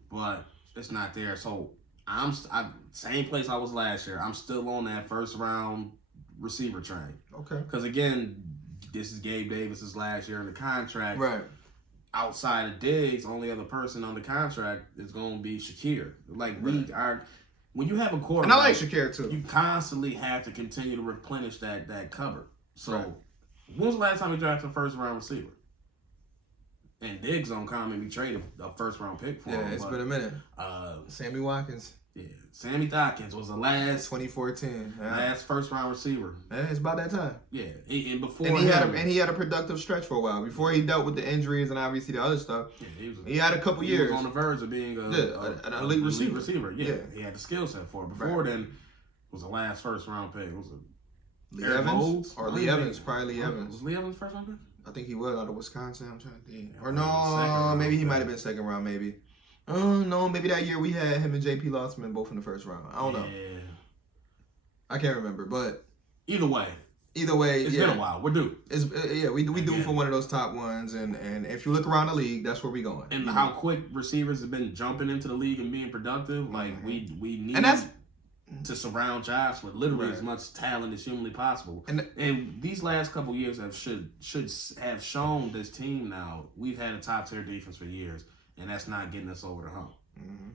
but it's not there. So I'm same place I was last year. I'm still on that first round receiver train. Okay. Because again, this is Gabe Davis's last year in the contract. Right. Outside of Diggs, only other person on the contract is going to be Shakir. Like we are, when you have a quarterback, and I like Shakir too. You constantly have to continue to replenish that cover. So, when was the last time you drafted a first round receiver? And Diggs don't come and be traded a first round pick for him. Yeah, it's been a minute. Sammy Watkins. Yeah, Sammy Watkins was the last 2014 last first round receiver. Yeah, it's about that time. Yeah, and before he had a productive stretch for a while before he dealt with the injuries and obviously the other stuff. Yeah, he had a couple years was on the verge of being an elite receiver. Yeah, he had the skill set for it. Before then, was the last first round pick. Was it Lee Evans or Lee Evans? Probably Lee Evans. Was Lee Evans first round pick? I think he was out of Wisconsin. I'm trying to think. Or no, maybe he might have been second round. Maybe. No, maybe that year we had him and J.P. Lotzman both in the first round. I don't know. I can't remember, but either way, it's been a while. We're due. We due for one of those top ones, and if you look around the league, that's where we going. And how quick receivers have been jumping into the league and being productive, like we need to surround Josh with literally as much talent as humanly possible. And these last couple years should have shown this team now we've had a top tier defense for years. And that's not getting us over the hump. Mm-hmm.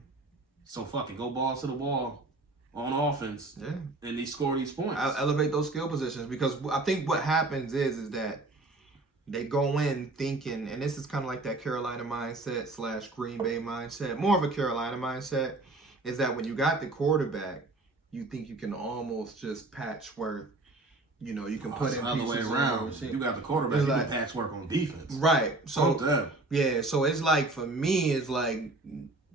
So fucking go balls to the wall on offense. Yeah. And they score these points. I'll elevate those skill positions because I think what happens is that they go in thinking, and this is kind of like that Carolina mindset / Green Bay mindset, more of a Carolina mindset, is that when you got the quarterback, you think you can almost just patchwork. You know, you can put in other way around. You got the quarterback, you can patchwork on defense. Right. So yeah, so it's like for me, it's like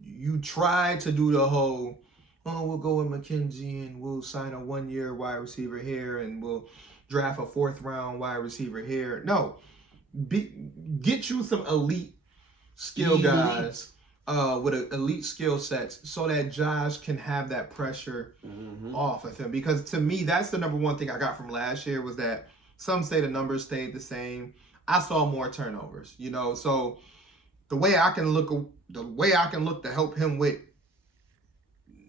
you try to do the whole, we'll go with McKenzie and we'll sign a 1-year wide receiver here and we'll draft a 4th round wide receiver here. No. Get you some elite skill guys. With an elite skill sets so that Josh can have that pressure off of him. Because to me, that's the number one thing I got from last year was that some say the numbers stayed the same. I saw more turnovers, you know. So the way I can look to help him with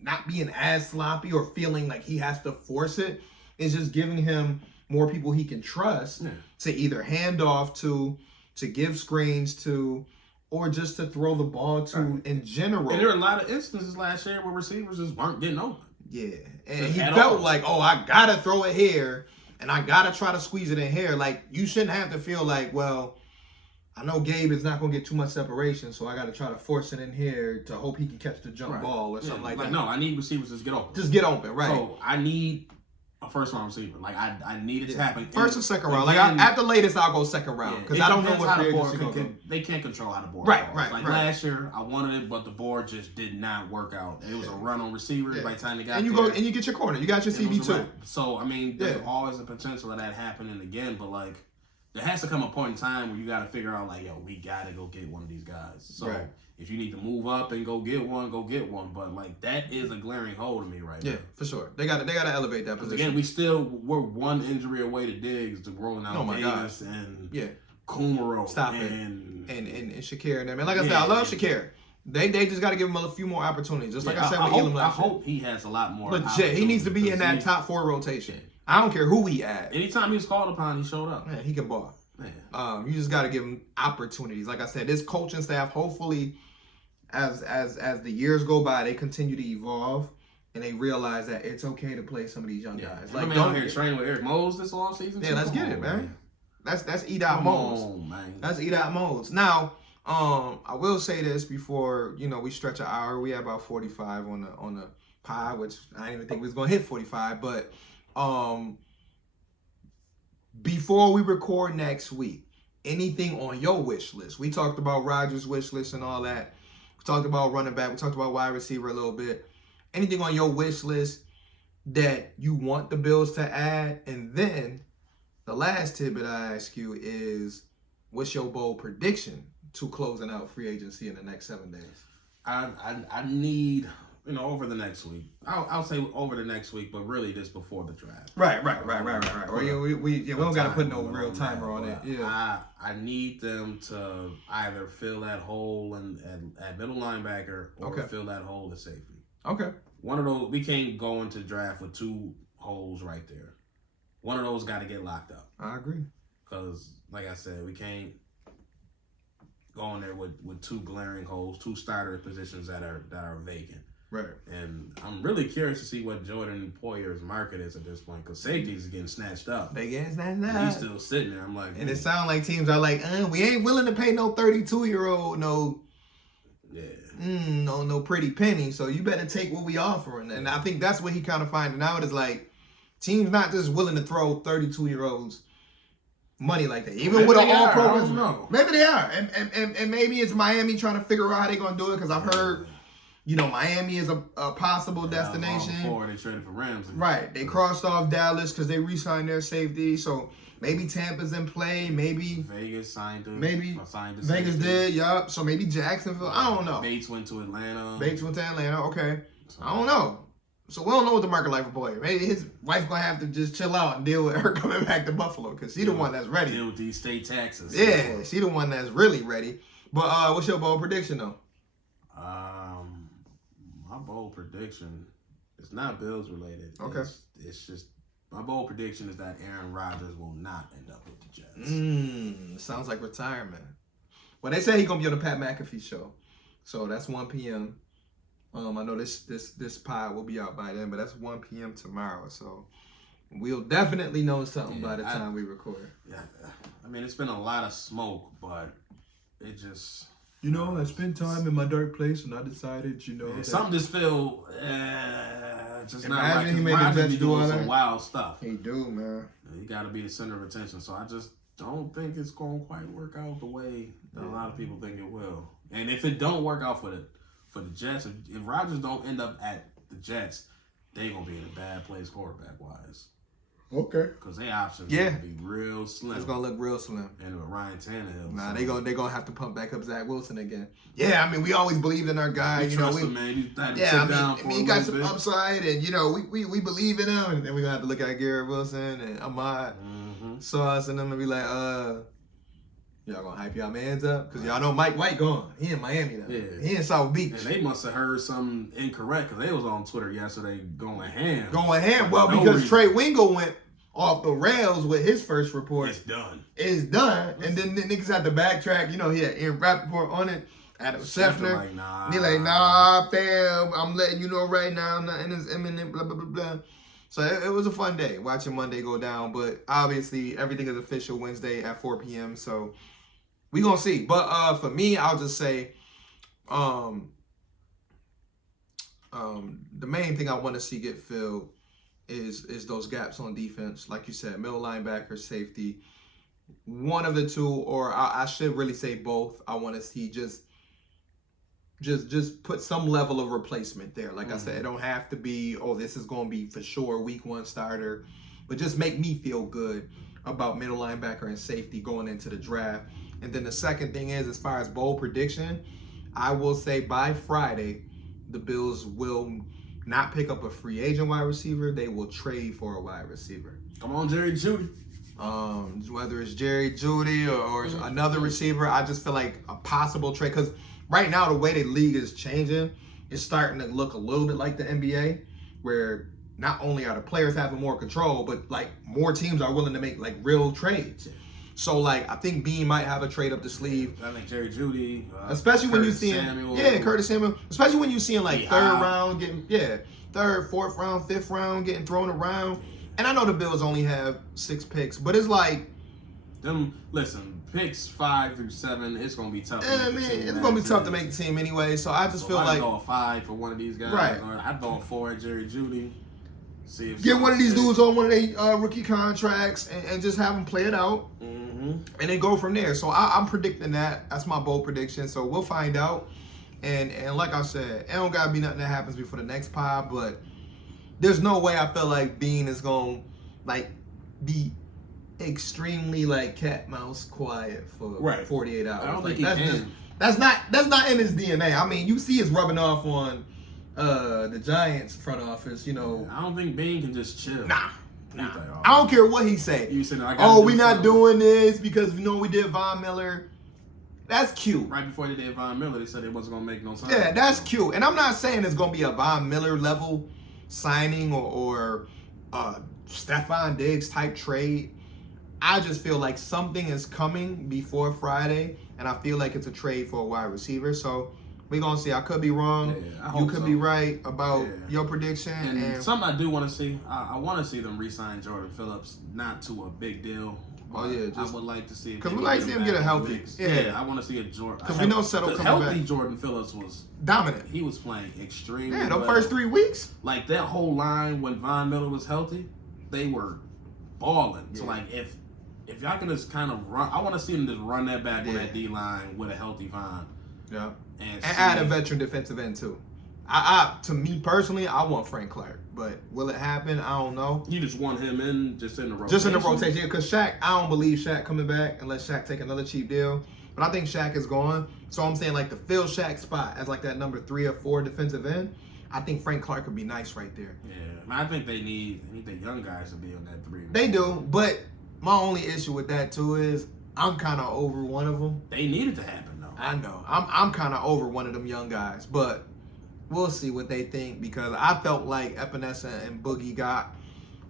not being as sloppy or feeling like he has to force it is just giving him more people he can trust to either hand off to give screens to, or just to throw the ball to in general. And there were a lot of instances last year where receivers just weren't getting open. Yeah. And he felt like, I got to throw it here, and I got to try to squeeze it in here. Like, you shouldn't have to feel like, well, I know Gabe is not going to get too much separation, so I got to try to force it in here to hope he can catch the jump ball or something like that. No, I need receivers to just get open. Just get open, right. So I need a first round receiver. Like I need it to happen. First or second round. Again, at the latest, I'll go second round because I don't know what free agency going to go. They can't control how the board goes. Like last year, I wanted it, but the board just did not work out. It was a run on receivers by the time they got and you there. go and you get your corner. You got your CB too. So I mean, there's always a potential of that happening again. But like, there has to come a point in time where you got to figure out like, yo, we got to go get one of these guys. So. If you need to move up and go get one, go get one. But like that is a glaring hole to me right now. Yeah, for sure. They got to elevate that position. Again, we're one injury away to Diggs to rolling out Davis and Kumaro. Stop it. And Shakir and them. And like I said, I love Shakir. They just got to give him a few more opportunities. Just like I said with Elam last year. I hope he has a lot more. Legit, he needs to be in that top 4 rotation. I don't care who he adds. Anytime he was called upon, he showed up. Man, he can ball. You just got to give him opportunities. Like I said, this coaching staff, hopefully, as the years go by, they continue to evolve and they realize that it's okay to play some of these young guys. Like, I'm out here training with Eric Mose this offseason. Yeah, let's get it, man. That's E-Dot modes. Man. That's E-Dot modes. Now, I will say this before, we stretch an hour. We have about 45 on the pod, which I didn't even think we was gonna hit 45. But before we record next week, anything on your wish list? We talked about Rodgers' wish list and all that. We talked about running back. We talked about wide receiver a little bit. Anything on your wish list that you want the Bills to add? And then the last tidbit I ask you is, what's your bold prediction to closing out free agency in the next 7 days? I need, over the next week. I'll say over the next week, but really just before the draft. Right. We don't got to put no real timer on it. Yeah. I need them to either fill that hole at middle linebacker or fill that hole at safety. Okay. One of those, we can't go into draft with two holes right there. One of those got to get locked up. I agree. Because, like I said, we can't go in there with two glaring holes, two starter positions that are vacant. Right. And I'm really curious to see what Jordan Poyer's market is at this point, because safeties is getting snatched up. They getting snatched up. And he's still sitting there. I'm like, and it sounds like teams are like, we ain't willing to pay no 32-year-old no pretty penny. So you better take what we offering. And I think that's what he kind of finding out is like, teams not just willing to throw 32-year-olds money like that. Even with an all-pro. Maybe they are. And maybe it's Miami trying to figure out how they're going to do it, because I've heard, Miami is a possible destination. Before they traded for Ramsey. Right. They crossed off Dallas because they re-signed their safety. So maybe Tampa's in play. Maybe Vegas signed him. Vegas did, yup. So maybe Jacksonville. I don't know. Bates went to Atlanta. Okay. I don't know. So we don't know what the market like for Boyer. Maybe his wife gonna have to just chill out and deal with her coming back to Buffalo, because she the one that's ready. Deal with these state taxes. Yeah, she the one that's really ready. But what's your bold prediction though? My bold prediction is not Bills related. Okay. It's just my bold prediction is that Aaron Rodgers will not end up with the Jets. Sounds like retirement. Well, they say he's gonna be on the Pat McAfee show, so that's 1 p.m. I know this pod will be out by then, but that's 1 p.m. tomorrow, so we'll definitely know something by the time we record. Yeah, I mean, it's been a lot of smoke, but it just... I spent time in my dark place, and I decided, something just feel just not right. He made the Jets do all some that. wild stuff. He do, man. You got to be the center of attention, so I just don't think it's going to quite work out the way that a lot of people think it will. And if it don't work out for the Jets, if Rodgers don't end up at the Jets, they gonna be in a bad place quarterback wise. Okay. Because their options gonna be real slim. It's gonna look real slim. And with Ryan Tannehill. Nah, they gonna have to pump back up Zach Wilson again. Yeah, I mean, we always believed in our guy. We trust him, man. He got some upside, and we believe in him. And then we gonna have to look at Garrett Wilson and Ahmad Sauce and them and be like, y'all gonna hype y'all mans up? Because y'all know Mike White gone. He in Miami now. Yeah. He in South Beach. And they must have heard something incorrect, because they was on Twitter yesterday going ham. Well, because Trey Wingo went off the rails with his first report. It's done. And then the niggas had to backtrack. He had Aaron Rappaport on it. Adam Schefter. Like, nah. He like, nah, fam. I'm letting you know right now. Nothing is imminent, blah, blah, blah, blah. So it was a fun day watching Monday go down. But obviously, everything is official Wednesday at 4 p.m. So we gonna see. But for me, I'll just say, the main thing I want to see get filled is those gaps on defense. Like you said, middle linebacker, safety. One of the two, or I should really say both. I want to see just put some level of replacement there. Like I said, it don't have to be, this is going to be for sure week 1 starter. But just make me feel good about middle linebacker and safety going into the draft. And then the second thing is, as far as bold prediction, I will say by Friday, the Bills will not pick up a free agent wide receiver. They will trade for a wide receiver. Come on, Jerry Jeudy. Whether it's Jerry Jeudy or another receiver, I just feel like a possible trade. Because right now, the way the league is changing, it's starting to look a little bit like the NBA, where not only are the players having more control, but like more teams are willing to make like real trades. So like I think Bean might have a trade up the sleeve. I think Jerry Jeudy, especially when you see Curtis Samuel, especially when you seeing like third round getting third, fourth round, fifth round getting thrown around. And I know the Bills only have 6 picks, but it's like Listen, picks 5 through 7, it's gonna be tough. It's gonna be tough to make the team anyway. So I just feel like go a 5 for one of these guys. Right. Or I'd go a 4 at Jerry Jeudy. See if get one of these dudes on one of their rookie contracts and just have them play it out, and then go from there. So I'm predicting that. That's my bold prediction. So we'll find out. And like I said, it don't gotta be nothing that happens before the next pod, but there's no way I feel like Bean is gonna like be extremely like cat mouse quiet for 48 hours. I don't like think he can. That's not in his DNA. I mean, you see it's rubbing off on the Giants front office, you know. I don't think Bean can just chill. Nah. I don't care what he say. We not doing this because we did Von Miller. That's cute. Right before they did Von Miller, they said they wasn't gonna make no sense. Yeah, that's cute. And I'm not saying it's gonna be a Von Miller level signing or Stephon Diggs type trade. I just feel like something is coming before Friday, and I feel like it's a trade for a wide receiver. So we're going to see. I could be wrong. Yeah, you could be right about your prediction. And something I do want to see, I want to see them re-sign Jordan Phillips, not to a big deal. Oh, yeah. I would like to see. Because we like to see him get a healthy. Yeah, I want to see a Jordan. Because we know Settle coming healthy back. Jordan Phillips was dominant. He was playing extremely well. well. First 3 weeks. Like that whole line when Von Miller was healthy, they were balling. Yeah. So like if y'all can just kind of run, I want to see them just run that back on that D line with a healthy Von. Yeah. And add a veteran defensive end too. To me personally, I want Frank Clark, but will it happen? I don't know. You just want him in the rotation. Just in the rotation, because Shaq, I don't believe Shaq coming back unless Shaq take another cheap deal. But I think Shaq is gone. So I'm saying like the fill Shaq spot as like that number 3 or 4 defensive end. I think Frank Clark would be nice right there. Yeah, I think they need the young guys to be on that 3. They do, but my only issue with that too is I'm kind of over one of them. They need it to happen though. I know. I'm kind of over one of them young guys, but we'll see what they think, because I felt like Epinesa and Boogie got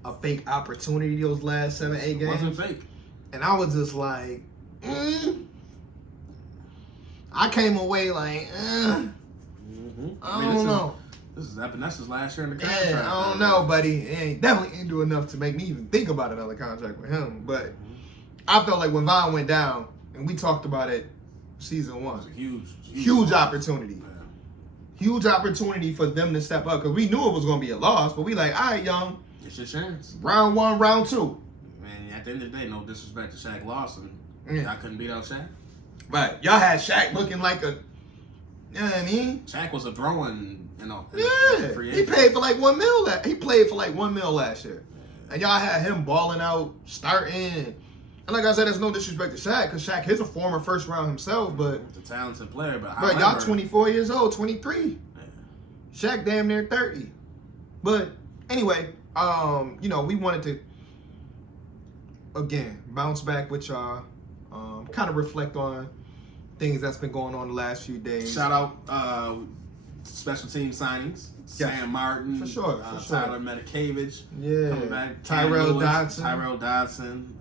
a fake opportunity those last 7-8 games. It wasn't fake. And I was just like, I came away like, I don't know. This is Epinesa's last year in the contract. Yeah, I don't know, buddy. It definitely ain't do enough to make me even think about another contract with him. But I felt like when Von went down, and we talked about it season 1, it was a huge opportunity. Yeah. Huge opportunity for them to step up, because we knew it was going to be a loss, but we like, all right, young. It's your chance. Round 1, round 2. Man, at the end of the day, no disrespect to Shaq Lawson. I couldn't beat out Shaq. Right. Y'all had Shaq looking like a, you know what I mean? Shaq was a throwing, free agent. He paid for like $1 million. He played for like $1 million last year. And y'all had him balling out, starting. And like I said, there's no disrespect to Shaq, because Shaq is a former first round himself, but he's a talented player. But y'all 24 years old, 23. Yeah. Shaq damn near 30. But anyway, we wanted to again bounce back with y'all, kind of reflect on things that's been going on the last few days. Shout out special team signings. Sam Martin, for sure. Tyler Medikevich, coming back. Tyrell Dodson.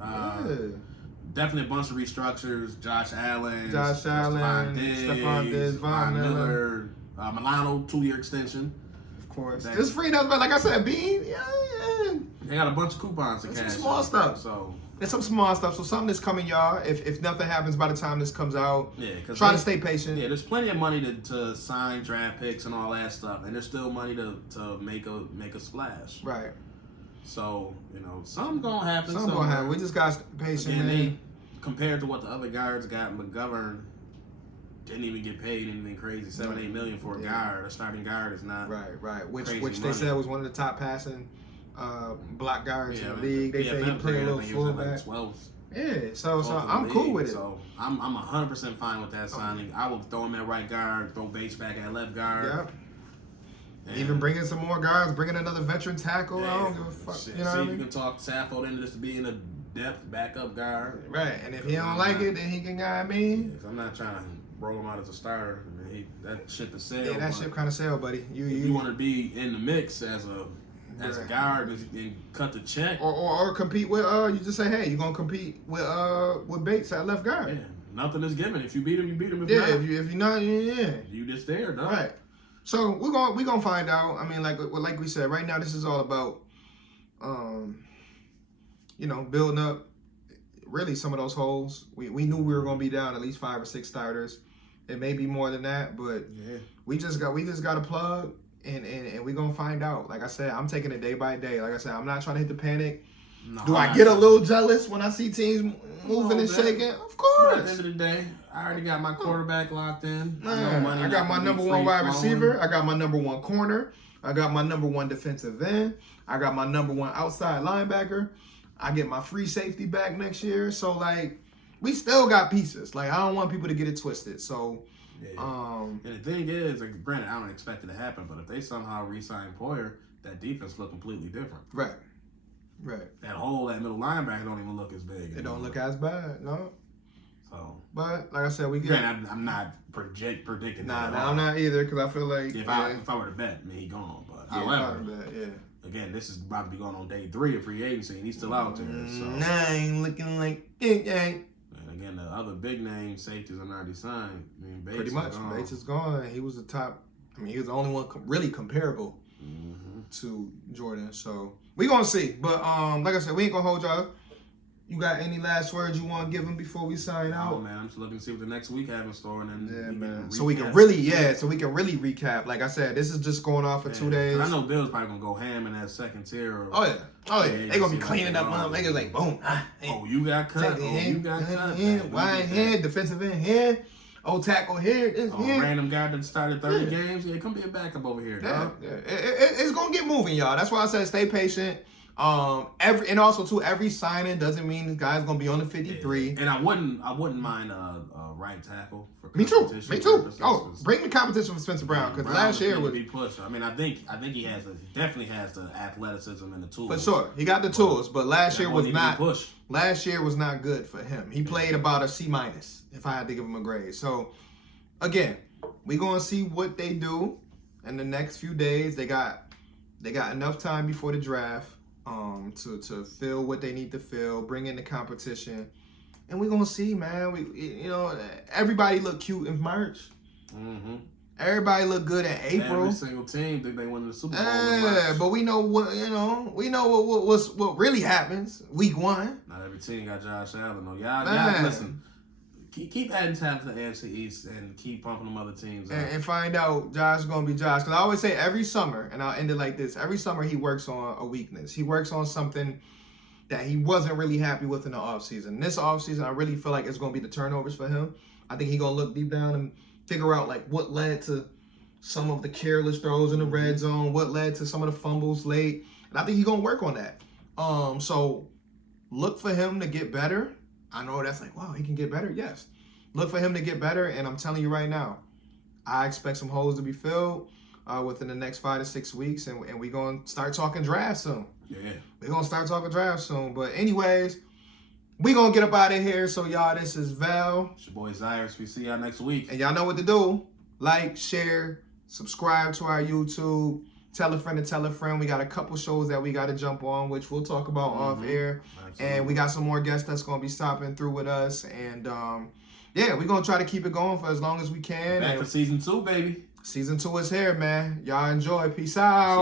Definitely a bunch of restructures. Josh Allen, Stephon Diggs, Von Miller, Milano 2-year extension. Of course, this free up, but like I said, Bean, they got a bunch of coupons to cash. Some small stuff. So there's some small stuff. So something is coming, y'all. If nothing happens by the time this comes out, try to stay patient. Yeah, there's plenty of money to sign draft picks and all that stuff, and there's still money to make a splash. Right. So something's gonna happen. Something's gonna happen. We just got to stay patient, man. Compared to what the other guards got, McGovern didn't even get paid anything crazy. $7-8 million for a guard. A starting guard is not right. Which they said was one of the top passing block guards in the league. They say he played a little fullback. Yeah, so I'm cool with it. So I'm 100% fine with that signing. I will throw him at right guard, throw Bates back at left guard. Yeah. Even bringing some more guards, bringing another veteran tackle. I don't give a fuck. See what I mean? If you can talk Saffold into this to being a depth backup guard. Right, and if he don't like it, then he can guide me. I'm not trying to roll him out as a starter. I mean, that ship is sailed. Yeah, that ship kind of sailed, buddy. You want to be in the mix as a guard and cut the check, or compete with you just say, hey, you're gonna compete with Bates at left guard. Yeah, nothing is given. If you beat him, you beat him. If you're not, you just there, dog. Right. So we're gonna find out. I mean, like we said, right now this is all about building up really some of those holes. We knew we were going to be down at least 5 or 6 starters. It may be more than that, but we just got a plug, and we're going to find out. Like I said, I'm taking it day by day. Like I said, I'm not trying to hit the panic. No, do I get a little jealous when I see teams moving and shaking? Of course. At the end of the day, I already got my quarterback locked in. I got my number 1 wide receiver. I got my number 1 corner. I got my number 1 defensive end. I got my number 1 outside linebacker. I get my free safety back next year. So, like, we still got pieces. Like, I don't want people to get it twisted. So, and the thing is, like, granted, I don't expect it to happen, but if they somehow re-sign Poyer, that defense look completely different. Right. That middle linebacker don't even look as big. It don't look as bad, no. So, but like I said, we get. Granted, I'm not predicting. Nah, I'm not either, because I feel like if I were to bet, I mean, he gone. But however, again, this is about to be going on day 3 of free agency, and he's still out there. So 9 looking like And again, the other big name safeties are already signed. I mean, Bates pretty much. Bates is gone. He was the top. I mean, he was the only one really comparable to Jordan. So we gonna see. But like I said, we ain't gonna hold y'all. You got any last words you want to give him before we sign out? Oh man, I'm just looking to see what the next week have in store, and then so we can really recap. Like I said, this is just going off for 2 days. I know Bill's probably gonna go ham in that second tier. Oh yeah, they gonna be cleaning up. Niggas like boom. You got cut. You got cut. Wide hand, defensive end here. Tackle here. Random guy that started 30 games. Yeah, come be a backup over here. It's gonna get moving, y'all. That's why I said stay patient. Every signing doesn't mean this guy's gonna be on the 53. And I wouldn't mind a right tackle for Me too. purposes. Bring the competition for Spencer Brown, because last year would be pushed. I mean, I think he definitely has the athleticism and the tools. For sure, he got the tools, but last year was not. Last year was not good for him. He played about a C-, if I had to give him a grade. So, again, we gonna see what they do in the next few days. They got enough time before the draft. To fill what they need to fill, bring in the competition, and we're gonna see, man. Everybody look cute in March. Everybody look good in April. Every single team think they won the Super Bowl. Yeah, but we know what what really happens week 1. Not every team got Josh Allen. No, y'all listen. Keep adding time to the AFC East and keep pumping them other teams out. And find out Josh is going to be Josh. Because I always say every summer, and I'll end it like this, every summer he works on a weakness. He works on something that he wasn't really happy with in the offseason. This offseason, I really feel like it's going to be the turnovers for him. I think he's going to look deep down and figure out like what led to some of the careless throws in the red zone, what led to some of the fumbles late. And I think he's going to work on that. So look for him to get better. I know that's like, wow, he can get better. Yes. Look for him to get better. And I'm telling you right now, I expect some holes to be filled within the next 5 to 6 weeks. And we're going to start talking draft soon. Yeah. We're going to start talking draft soon. But anyways, we're going to get up out of here. So, y'all, this is Val. It's your boy Zyrus. We see y'all next week. And y'all know what to do. Like, share, subscribe to our YouTube. Tell a friend to tell a friend. We got a couple shows that we got to jump on, which we'll talk about off air. Absolutely. And we got some more guests that's going to be stopping through with us. And, we're going to try to keep it going for as long as we can. Back for season 2, baby. Season 2 is here, man. Y'all enjoy. Peace out.